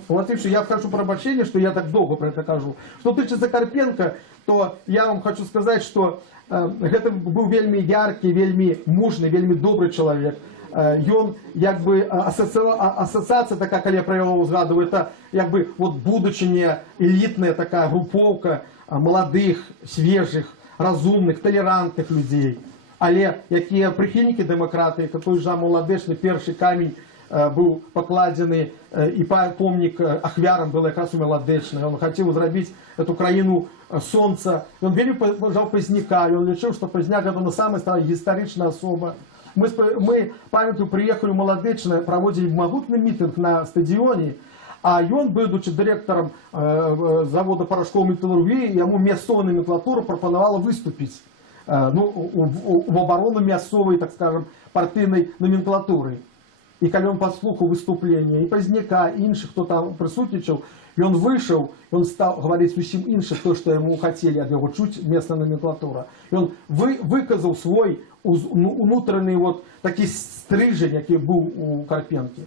Вот и все. Я прошу прощения, что я так долго про это кажу. Что тычется Карпенко, то я вам хочу сказать, что гэта был вельмі яркий, вельмі мужный, вельмі добрый человек. Ён, як бы, ассоциация такая, калі я про его узгадываю, это, як бы, вот будучыня, элитная такая групповка молодых, свежих, разумных, толерантных людей. Але якія прыхільнікі дэмакратыі, той жа Маладэчны, першы камень был покладзены, и помнік ахвярам был якраз у Маладэчнай. Он хотел зрабіць эту краіну солнца. Он вельмі паважаў Пазняка, и он лічыў, что Пазняк это на самая гістарычная особа. Мы памятаю, приехали в Маладэчнае, проводили могутный митинг на стадионе, а ён, будучи директором завода парашковой металлургии, ему мясцовая номенклатура пропонувала выступить в оборону мясцовой, так скажем, партийной номенклатуры. И когда он послухал выступления и Пазняка, и інших, кто там присутничал, и он вышел, и он стал говорить усім інших то, что ему хотели от него чуть местная номенклатура. И он выказал свой внутренний вот такий стрижень, який був у Карпенки.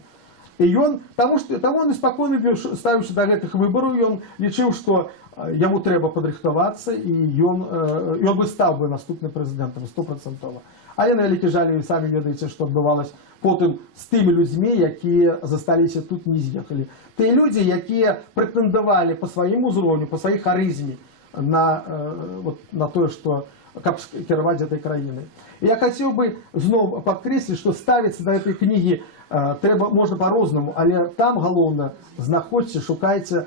И он, тому он спокойно ставився до этих выборов, и он лічив, что ему треба подрихтоваться, и он бы стал бы наступным президентом 100%. Але на вялікі жаль, ви самі ведаеце, што адбывалася потым з тымі людзьмі, якія засталіся тут, не з'ехалі. Тыя людзі, якія прэтэндавалі па сваім узроўню, па сваёй харызме на тое, што каб кіраваць гэтай краінай. І я хацеў бы зноў падкрэсліць, што ставіцца да гэтай кнігі трэба можна па-рознаму, але там галоўна знаходзьце, шукайце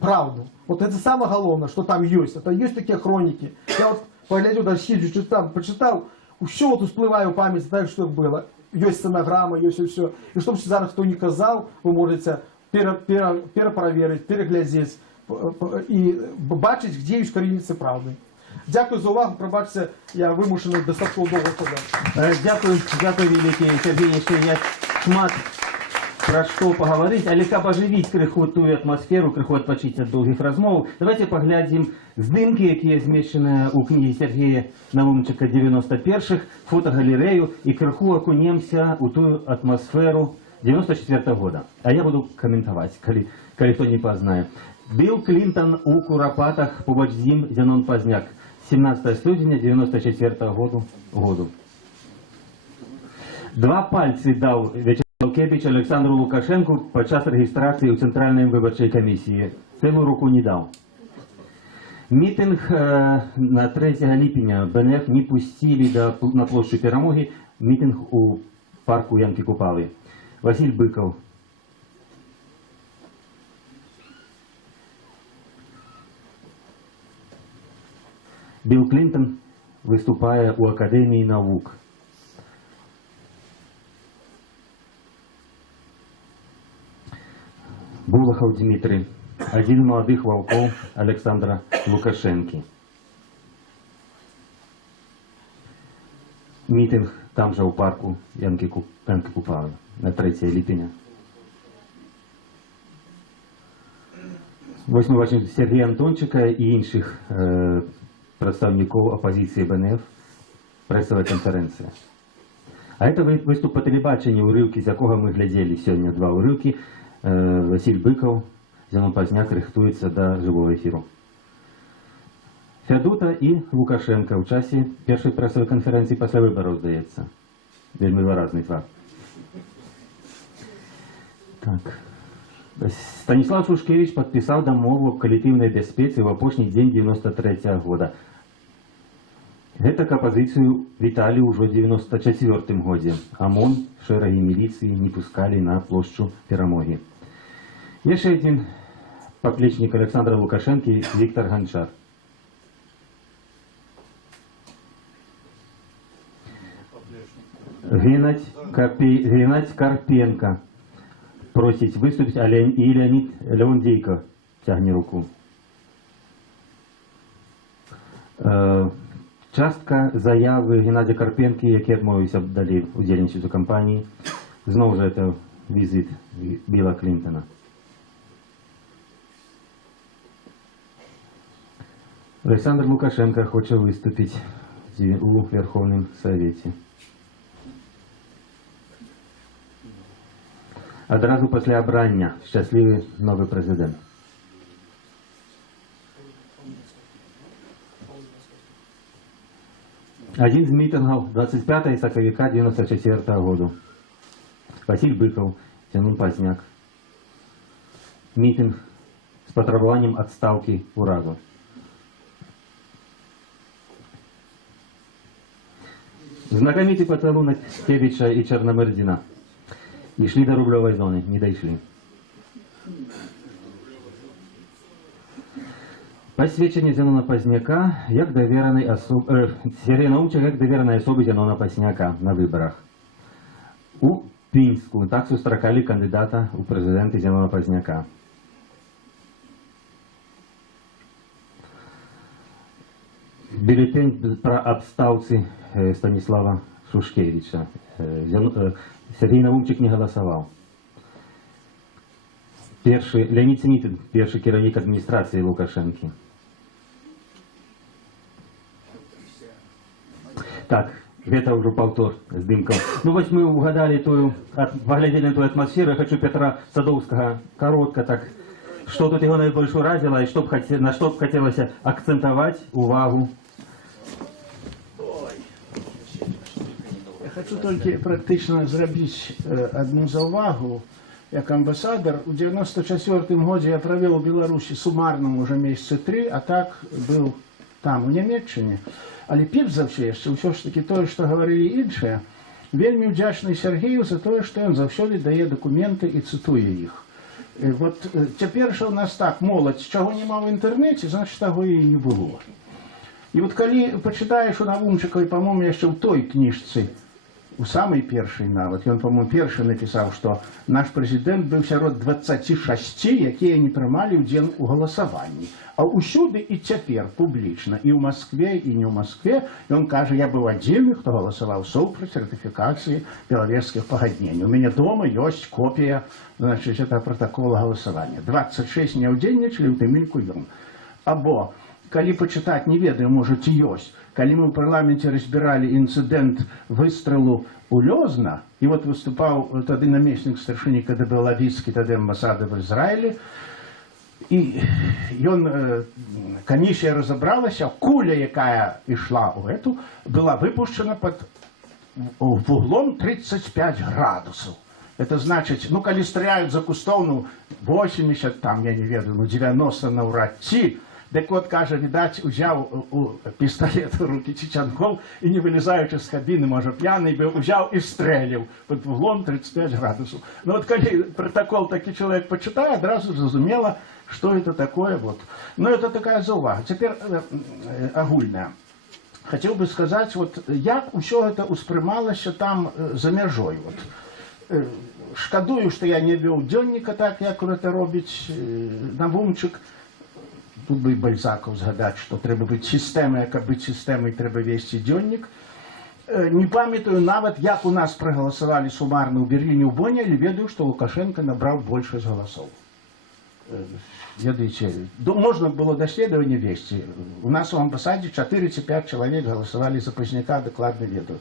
правду. Вот это самое галоўнае, што там ёсць. Это ёсць такія хронікі. Я вот паглядзеў да сіджу, пачытаў, все вот усплываю в память, так что было. Есть стенограмма, есть и все. И чтобы зараз кто не казал, вы можете перепроверить, переглядеть и бачить, где есть коренницы правды. Дякую за увагу, пробачте, я вимушений достатньо довго подати. Дякую великий, Сергей, що я шмат про что поговорить, але каб оживить крыху тую атмосферу, крыху отпочить от долгих размов, давайте поглядим здымки, якія змешчаныя у книге Сергея Навумчыка 91-х, фотогалерею, и крыху окунемся у тую атмосферу 94-го года. А я буду комментовать, коли кто не познает. Билл Клинтон у Курапатах, побач з ім Зенон Пазняк, 17 студеня 94-го году. Два пальцы дал вечером Кебіч Олександру Лукашенку під час реєстрації у Центральній виборчій комісії. Цілу руку не дав. Мітинг на 3 липня БНФ не пустили на площу Перемоги. Мітинг у парку Янки Купали. Василь Быков. Билл Клинтон выступая у Академии наук. Булахов Дмитрий. Один из молодых волков Александра Лукашенки. Митинг там же у парку Янки Купали на 3 липня. 8 бачимо Сергія Антончика і інших представників опозиції БНФ. Пресова конференція. А це виступ по телебаченню, уривки, з якого ми глядели сьогодні 2 уривки. Василь Быков, Зенон Позняк рихтується до живого ефіру. Федута і Лукашенко в часі першої пресової конференції після виборів, здається. Вельми виразний факт. Так. Станіслав Шушкевич підписав домову о колективній безпеці в апошній день 93-го года. Гэту композицию вітали уже в 94-м году. ОМОН, шераги милиции не пускали на площадь Перемоги. Еще один поплечник Александра Лукашенки Виктор Гончар. Геннадий Карпенко просит выступить, и Леонид Леондейко тягне руку. Частка заяви Геннадія Карпенки, які відмовився далі удільничати у кампанії. Знову ж це візит Білла Клінтона. Олександр Лукашенко хоче виступити у Верховному Совєті. Одразу після обрання щасливий новий президент. Один из митингов 25 соковика 94 года. Василь Быков, Зенон Позняк. Митинг с потребованием отставки УРАЗу. Знакомитый поцелуй Кебича и Черномырдина. И шли до Рублевой зоны, не дошли. Посвідчення Зенона Позняка як довіреної особи, Сергія Наумчика як довіреної особи Зенона Позняка на виборах. У Пінську так зустракали кандидата у президенти Зенона Позняка. Бюллетень про обставці Станіслава Шушкевича. Сергій Наумчик не голосував. Леонид Синитин, перший керівник адміністрації Лукашенки. Так, это уже повтор с дымком. Ну вот мы угадали поглядели на ту атмосферу. Я хочу Петра Садовского коротко так, что тут его наибольше уразило, и на что хотелось акцентовать увагу. Я хочу только практично зробити одну заувагу. Як амбасадор, у 94-м году я провел в Беларуси суммарно уже месяца 3, а так был там, у Німеччині. Але перш за все ж таки то, що говорили інші, вельми вдячний Сергію за те, що він завжди дає документи і цитує їх. От тепер, що у нас так, молодь, чого нема в інтернеті, значить того і не було. І от коли почитаєш у Наумчика, по-моєму, я ще в той книжці, у самой першей навод, он, по-моему, перший написал, что наш президент был сярод 26, якія не приймали удел у голосовании. А усюди і тепер публічно, і в Москве, і не в Москве, і он каже, я был один, кто голосовал супротив ратификации Беловежских погоднений. У меня дома есть копия, значит, этого протокола голосования. 26 не удельничали, у Тимильку ён. Або, коли почитать, не ведаю, может, и есть. Коли мы в парламенте разбирали инцидент выстрелу у Лёзна, и вот выступал тогда наместник старшини КДБ Лавицкий, тогда амбассадор в Израиле, и он, комиссия разобралась, куля, якая ішла у эту, была выпущена под углом 35 градусов. Это значит, ну, коли стреляют за кустов, ну, 80, там, я не ведаю, ну, 90 наўрад ці. Так вот, кажа, відаць, узяў у пісталет у руки Чичанков и, не вылезаючи з кабіны, може, п'яний би, узяв і стрелів під вуглом 35 градусов. Ну, вот, коли протокол такий человек почитає, одразу зрозуміло, что это такое. Вот. Но это такая заувага. Теперь агульная. Хотел бы сказать, вот, як усё это успрымалася там за мяжой. Вот. Шкадую, что я не вёў дзённіка так, як это робіць Навумчык. Тут бы і Бальзакаў згадаць, што трэба быць сістэмай, каб быць сістэмай, трэба весці дзённік. Не памятаю нават, як у нас прагаласавалі сумарна ў Берліне, ў Боне, але ведаю, што Лукашенко набраў большасць галасоў. Ведаеце, можна было даследаванне весці. У нас у амбасадзе 4 ці 5 чалавек галасавалі за Пазняка, дакладна ведаю.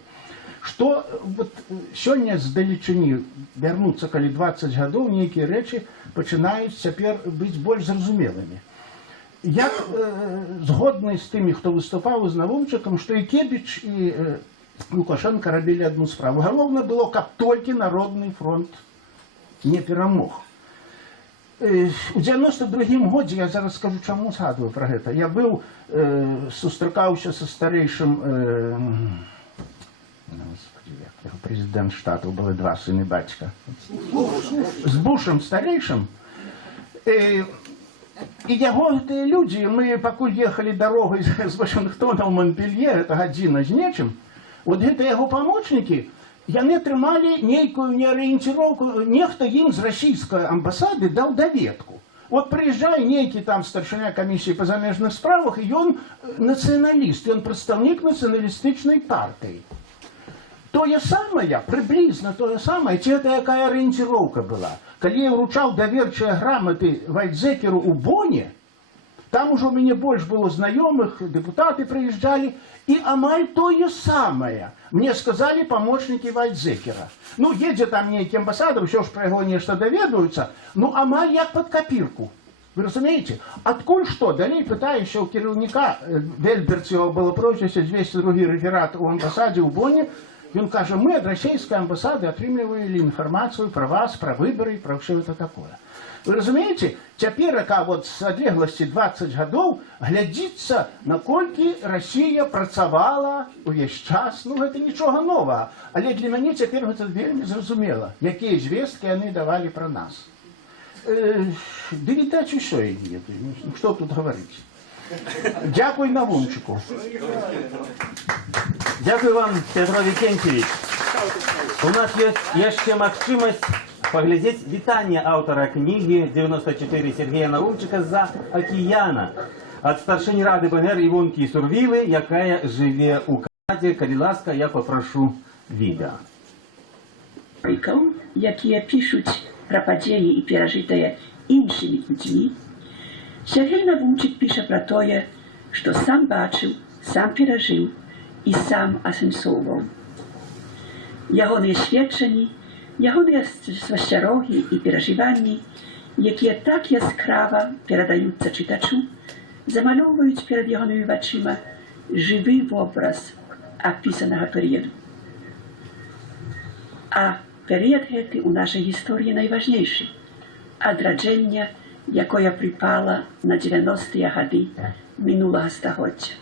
Што вот, сёння здалечыні вярнуцца, калі 20 гадоў, нейкія рэчы пачынаюць цяпер быць больш зразумелымі. Як згодны з тымі, хто выступаў з Навумчыкам, што і Кебіч, і Лукашенко рабілі адну справу. Галоўнае было, каб толькі Народны фронт не перамог. У 92-м годзе, я зараз скажу, чаму згадваю пра гэта, я быў, сустракаўся са старэйшым, прэзідэнт штатаў, было 2 сыны бацька, з Бушам старэйшым. І яго гэтыя людзі, мы пакуль ехалі дарогай з Вашынгтона ў Монпелье, это гадзіна з нечым, вот гэта яго памочнікі, яны атрымалі нейкую неарыенціроўку, нехта ім з расійскай амбасады даў даведку. Вот прыязджае нейкі там старшыня камісіі па замежных справах, і ён нацыяналіст, ён прадстаўнік нацыяналістычнай партыі. Тое самае, прыблізна тое самае, ці гэта якая арыенціроўка была. Калі я ўручаў даверчыя граматы Вайдзекеру ў Боне, там ужо ў мяне больш было знаёмых, дэпутаты прыязджалі, і амаль тое самае. Мне сказалі памочнікі Вайдзекера. Ну, едзе там нейкі амбасадар, усё ж пра яго нешта даведаюцца, ну, амаль як пад капірку. Вы разумееце? Адкуль што? Далей пытаюся ў кіраўніка, Вельберцева было прозвішча, 202-й рэферат у амбасадзе ў Боне. Ён кажа, мы ад расійскай амбасады атрымлівалі інфармацыю пра вас, пра выбары, пра ўсё это такое. Вы разумееце, цяперака вот з адлегласці 20 гадоў глядзіцца, наколькі Расія працавала увесь час, ну гэта нічога новага. Але для мяне цяпер гэта вельмі зразумела, якія звесткі яны давалі пра нас. Ды відаць усё я не ведаю, ну што тут гаварыць. Дякуй Навумчыку. Дякую вам, Петро Викентьевич. У нас есть еще магчимость поглядеть витание автора книги 94 Сергея Навумчика «За океана» от старшини Рады БНР Івонки Сурвілы, якая живе у Канаді. Калі ласка, я попрошу відео. Якія пишуть про падзеі і перажытае іншымі людзьмі, Сергей Навумчик піша пра тое, што сам бачыў, сам перажыў і сам асэнсоўваў. Ягоныя сведчанні, ягоныя свасцярогі і перажыванні, якія так яскрава перадаюцца чытачу, замалёўваюць перад ягонымі вачыма жывы вобраз апісанага перыяду. А перыяд гэты ў нашай гісторыі найважнейшы – адраджэння, якое припала на 90-е гады мінулага стагоддзя.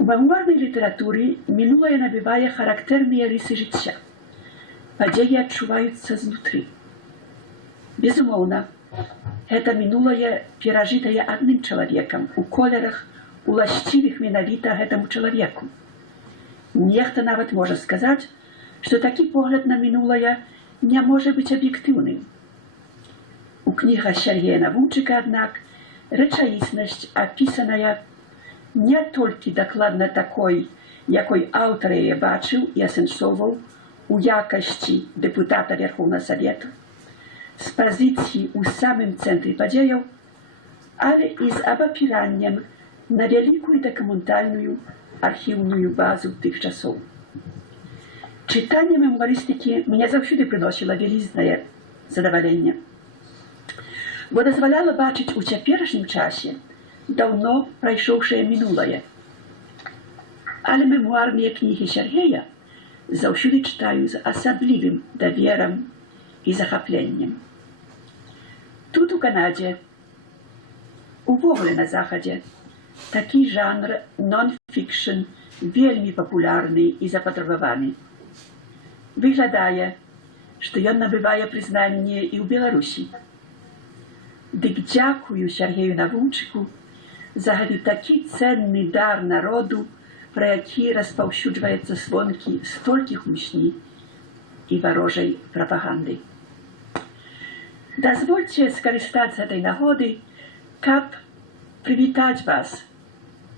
У мемуарнай літаратуры мінулае набывае характэрныя рысы жыцця. Падзеі адчуваюцца знутры. Безумоўна, гэта мінулае перажытае адным чалавекам у колерах, уласцівых менавіта гэтаму чалавеку. Нехта нават можа сказаць, што такі погляд на мінулае не можа быць аб'ектыўным. У кнігах Сергея Навумчыка, аднак, рэчаіснасць апісаная не толькі дакладна такой, якой аўтар яе бачыў і асэнсоўваў у якасці дэпутата Верхоўнага Савету, з пазіцыі ў самым цэнтры падзеяў, але і з абапіраннем на вялікую дакументальную архіўную базу тых часоў. Чытанне мемуарыстыкі мне заўсёды прыносіла вялізнае задаваленне, бо дазваляла бачыць у цяперашнім часе даўно прайшоўшае мінулае. Але мемуарныя кнігі Сергея заўсёды чытаю з асаблівым даверам і захапленнем. Тут у Канадзе, увогуле на захадзе, такі жанр нон-фікшн вельмі папулярны і запатрабаваны. Выглядае, што ён набывае прызнанне і ў Беларусі. Дык дзякую Сергею Навумчыку за гэты такі ценны дар народу, пра які распаўсюджваецца звонкі столькі хлусні і варожай прапаганды. Дазвольце скарыстацца этой нагоды, каб прывітаць вас,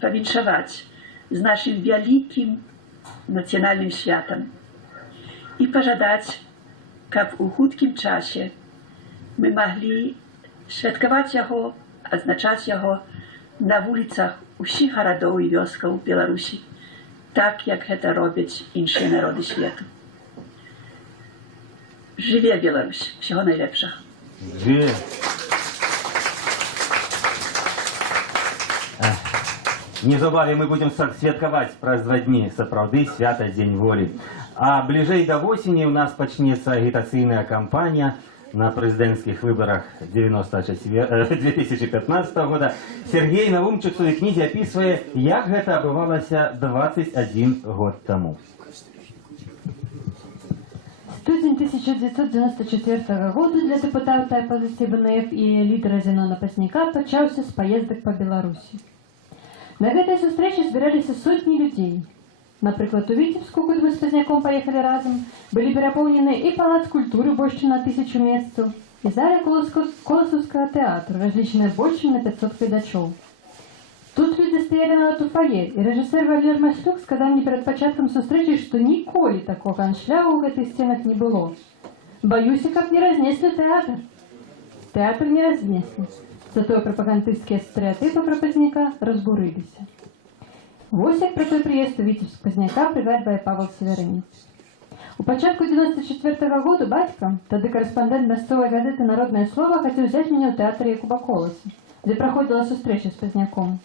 павіншаваць з нашым вялікім нацыянальным святам і пажадаць, каб у хуткім часе мы маглі святкаваць яго, адзначаць яго на вуліцах усіх гарадоў і вёскаў Беларусі, так, як гэта робяць іншыя народы свету. Жыве Беларусь! Всего найлепшага! Жыве! Неўзабаве мы будзем святкаваць праз 2 дні, сапраўды свята Дзень волі. А бліжэй да восені ў нас пачнецца агітацыйная кампанія на прэзідэнцкіх выбарах 2015 года. Сергей Навумчык у сваёй кнізе апісвае, як гэта адбывалася 21 год таму. Студень 1994 года для депутата оппозиции ВНФ и лидера Зенона Пасняка пачаўся з паездак па Беларусі. На гэтай сустрэчы збіраліся сотні людзей. Напрыклад, у Віцебску, куды мы з Пазняком паехалі разам, былі перапоўнены і палац культуры больш чым на 1000 месцаў, і зала Коласаўскага тэатру, разлічаная больш чым на 500 гледачоў. Тут людзі стаялі нават у фае, і рэжысэр Валер Маслюк сказаў мне перад пачаткам сустрэчы, што ніколі такога аншлягу ў гэтых сценах не было. Баюся, каб не разнеслі тэатр. Тэатр не разнеслі. Затое прапагандысцкія стэрэатыпы пра Пазняка разбурыліся. Вось як пра той прыезд у Віцебск Пазняка прыгадвае Павел Северынец. У пачатку 94 года бацька, тады карэспандэнт мясцовай газеты «Народнае слово», хацеў взяць мяне ў тэатры Якуба Коласа, дзе праходзіла сустрэча з Пазняком.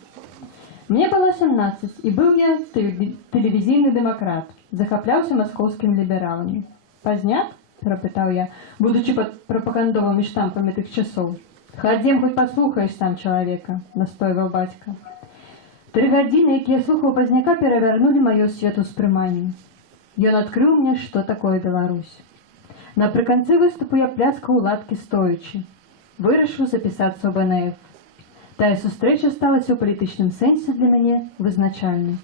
Мне было 17, і быў я тэлевізійны дэмакрат, захапляўся маскоўскімі лібераламі. «Пазняк?» – перапытаў я, будучы пад прапагандовымі штампамі тых часоў. «Хадзем, хоць паслухаеш сам чалавека», – настойваў бацька. 3 гадзіны, якія слухаў Пазняка, перавярнулі маё светаўспрыманне. Ён адкрыў мне, што такое Беларусь. Напрыканцы выступу я пляскаў у ладкі стоячы. Вырашыў запісацца ў БНФ. Тая сустрэча сталася ў палітычным сэнсе для мяне вызначальнай.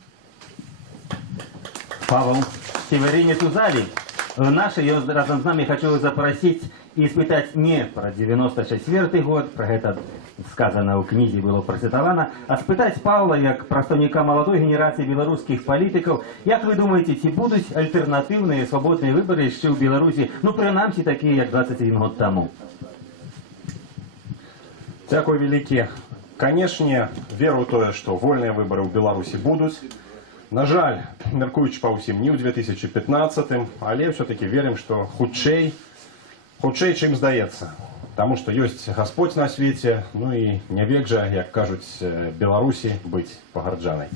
Павел Северынец у зале. Наши, я разом с нами хочу запросить и испытать не про 94 год, про это сказано у книзе, было процитовано, а спытать Павла, как представника молодой генерации белорусских политиков, как вы думаете, ці будут альтернативные свободные выборы еще в Беларуси, ну, принамсі такие, как 21 год тому? Дякую великі. Канешне, веру ў тое, што вольныя выбары ў Беларусі будуць. На жаль, мяркуючы па ўсім, не ў 2015, але все-таки верым, што хутчэй, чым здаецца. Таму што ёсць Гасподзь на свеце, ну і не век жа, як кажуць, Беларусі быць пагарджанай.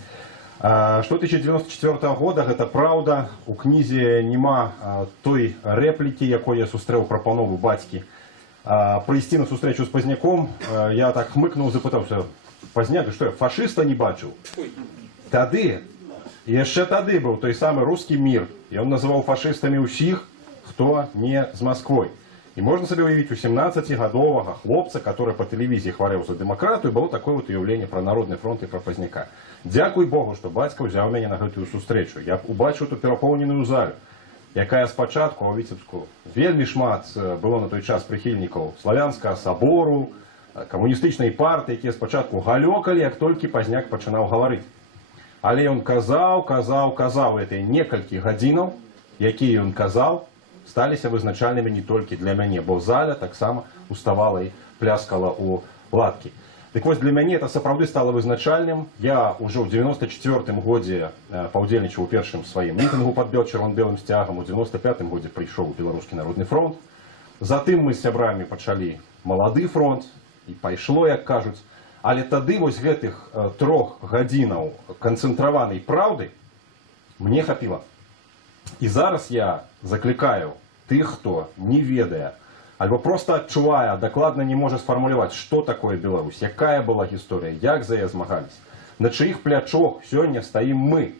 Што 1994 года, гэта праўда, у кнізе няма той рэплікі, якой я сустрэў прапанову бацькі. Прыйсці на сустрэчу з Пазняком, я так хмыкнуў, запытаўся: «Пазняк, што я фашыста не бачыў?» Тады, яшчэ тады быў той самы рускі мір. Ён называў фашыстамі ўсіх, хто не з Масквой. І можна сабе уявіць у 17-гадовага хлопца, который по тэлевізіі хварэў за дэмакратыю, было такое вот уяўленне пра Народны фронт і пра Пазняка. Дзякуй Богу, што бацька ўзяў мяне на гэтую сустрэчу. Я убачыў ту перапоўненую залю, якая спачатку у Віцебску вельмі шмат было на той час прыхільнікаў славянскага сабору, камуністычнай партыі, якія спачатку галёкалі, як толькі Пазняк пачынаў гаварыць. Але ён казаў, гэтыя некалькі гадзінаў, якія ён казаў, сталіся вызначальнымі не толькі для мяне, бо заля таксама уставала і пляскала ў ладкі. Дык вось для мяне это сапраўды стала вызначальным. Я ўжо ў 94 годзе паўдзельнічаў у першым сваім мітынгу пад чырвона-белым сцягам, у 95 годзе прыйшоў Беларускі народны фронт. Затым мы з сябрамі пачалі малады фронт, і пайшло, як кажуць. Але тады вось гэтых 3 гадзінаў канцэнтраванай праўды мне хапіла. І зараз я закликаю тых, хто не ведае, альбо просто адчувае, дакладна не можа сфармуляваць, што такое Беларусь, якая была гісторыя, як за яе змагались, на чыіх плячох сёння стаім мы,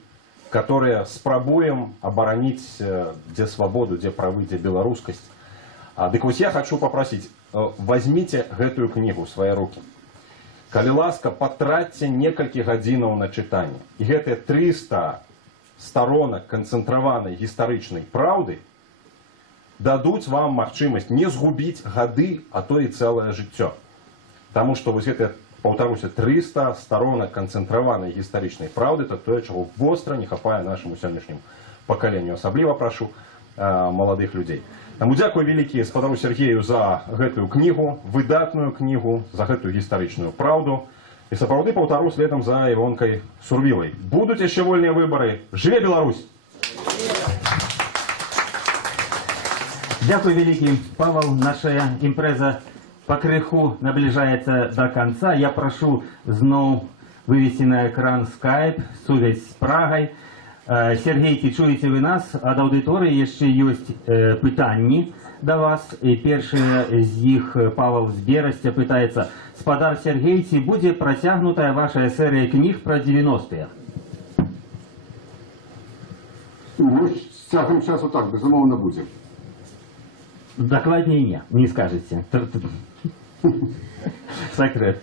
которые спрабуем абараніць дзе свабоду, дзе правы, дзе беларускасць. Дык вось я хочу попросіць, возьмите гэтую кнігу ў свае рукі. Калі ласка, патратьце некалькі гадзінаў на чытанне. І гэтыя 300 сторонак канцэнтраванай гістарычнай праўды дадуць вам магчымасць не згубіць гады, а то і цэлае жыццё. Таму што вось гэтыя, паўтаруся, 300 сторонак канцэнтраванай гістарычнай праўды, это тое, чаго востра не хапае нашаму сённяшняму пакаленню. Асабліва прашу маладых людзей. Таму дзякуй вялікі спадару Сергею за гэтую кнігу, выдатную кнігу, за гэтую гістарычную праўду. І сапраўды паўтару следам за Івонкай Сурвілай. Будуць яшчэ вольныя выбары. Жыве Беларусь! Дякую вялікі, Павел. Наша імпрэза пакрыху набліжаецца до конца. Я прашу зноў вывесці на экран Skype, сувязь з Прагай. Сергей, ці чуеце вы нас? Ад аўдыторыі яшчэ ёсць пытанні да вас. І першае з іх, Павел з Берасця, пытаецца: спадар Сергей, ці будзе працягнутая ваша серыя кніг пра 90-е? Ну, з цягам часу так, безумоўна, будзе. Дакладней не скажеце. Секрет.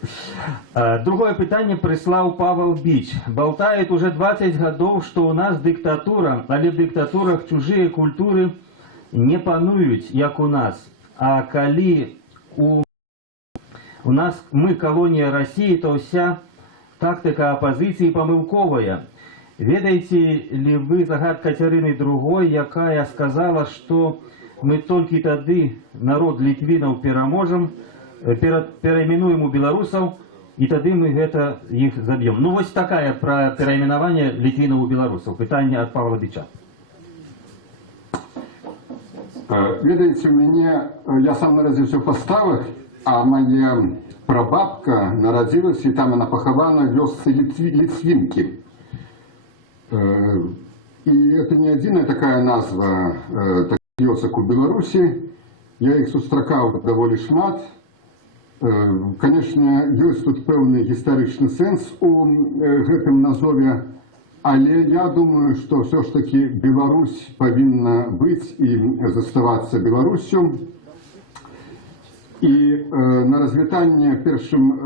Другое пытанне прыслаў Павел Біч. Болтает уже 20 гадоў, што ў нас дыктатура, але в дыктатурах чужыя культуры не пануюць, як у нас. А калі у нас мы калонія России, то вся тактика оппозиции памылковая. Ведаеце ли вы загад Кацярыны II, якая сказала, что мы толькі тады народ літвінаў пераможам, перайменуем у беларусаў, і тады мы гэта іх заб'ем. Ну вось такая пра перайменаванне літвінаў у беларусаў. Пытанне ад Павла Бича. Ведаеце, у мяне, я сам нарадзіўся ў Паставах, а моя прабабка нарадзілася, і там она пахавана в вёсцы Ліцвінкі. І это не адзіная такая назва таких вёсак у Беларусі. Я іх сустракаў даволі шмат. Конечно, ёсць тут пэўны гістарычны сэнс у гэтым назове, але я думаю, што ўсё ж такі Беларусь павінна быць і заставацца Беларусю. І на развітанне першым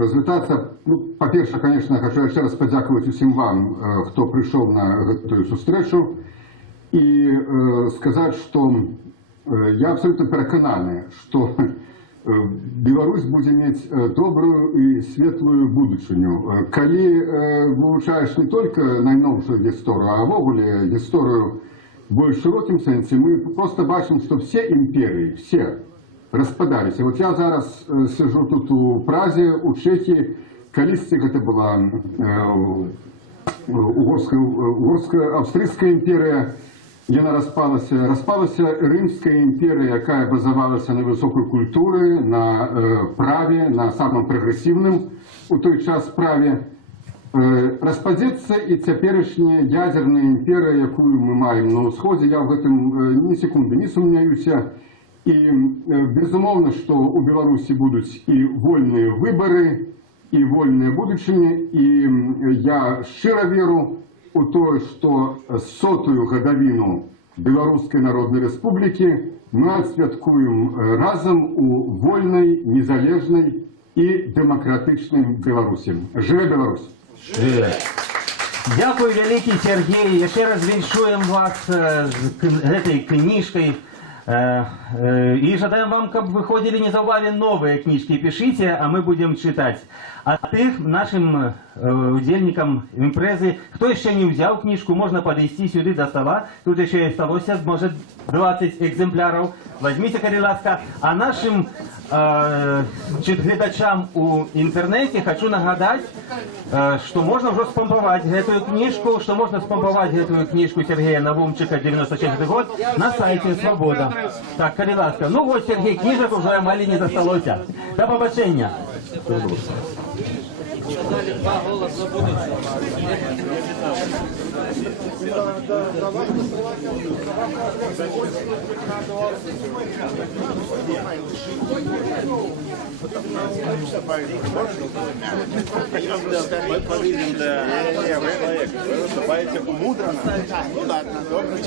развітацца, ну, па-перша, конечно, хочу яшчэ раз падзякаваць усім вам, хто прыйшоў на гэтую сустрэчу, і сказаць, што я абсолютно перакананы, што Беларусь будзе мець добрую і светлую будучыню. Калі вывучаеш не только найноўшую гісторыю, а ўвогуле гісторыю в больш шырокім сэнсе, мы просто бачым, што все імперыі, все распадаліся. Вот я зараз сижу тут у Празе, у Чехії, калісьці гэта была угорска-аўстрыйская імперія, яна распалася. Распалася Рымская імперія, якая базавалася на высокай культуры, на праве, на самым прагрэсіўным у той час праве. Распадзецца і цяперашняя ядзерная імперія, якую мы маем на ўсходзе. Я ў гэтым ні секунды не сумняюся. І безумоўна, што ў Беларусі будуць і вольныя выбары, і вольныя будучыні. І я шчыра веру у тое, што 100-ю гадавіну Беларускай Народнай Рэспублікі мы адсвяткуем разам у вольнай, незалежнай і дэмакратычнай Беларусі. Жыве Беларусь! Жыве! Дякую вялікі, Сергей. Яшчэ раз віншуем вас з гэтай кніжкай. И жадаем вам, каб выходили незабаве новые книжки, пишите, а мы будем читать. А тых нашим удзельникам імпрэзы, хто яшчэ не ўзяў книжку, можно подойти сюды до стола. Тут еще осталось, может, 20 экземпляров. Возьмите, калі ласка. А нашим гледачам у интернете хочу нагадать, что можно уже спамповать эту книжку, что можно спамповать эту книжку Сергея Навумчика 96 год на сайте Свобода. Так, калі ласка. Ну вот, Сергей, книжек уже амаль не засталося. До побачення. Дали 2 голоса будуть. Мы повинны для человека. Вы выступаете умудренно. Ну ладно, добрый.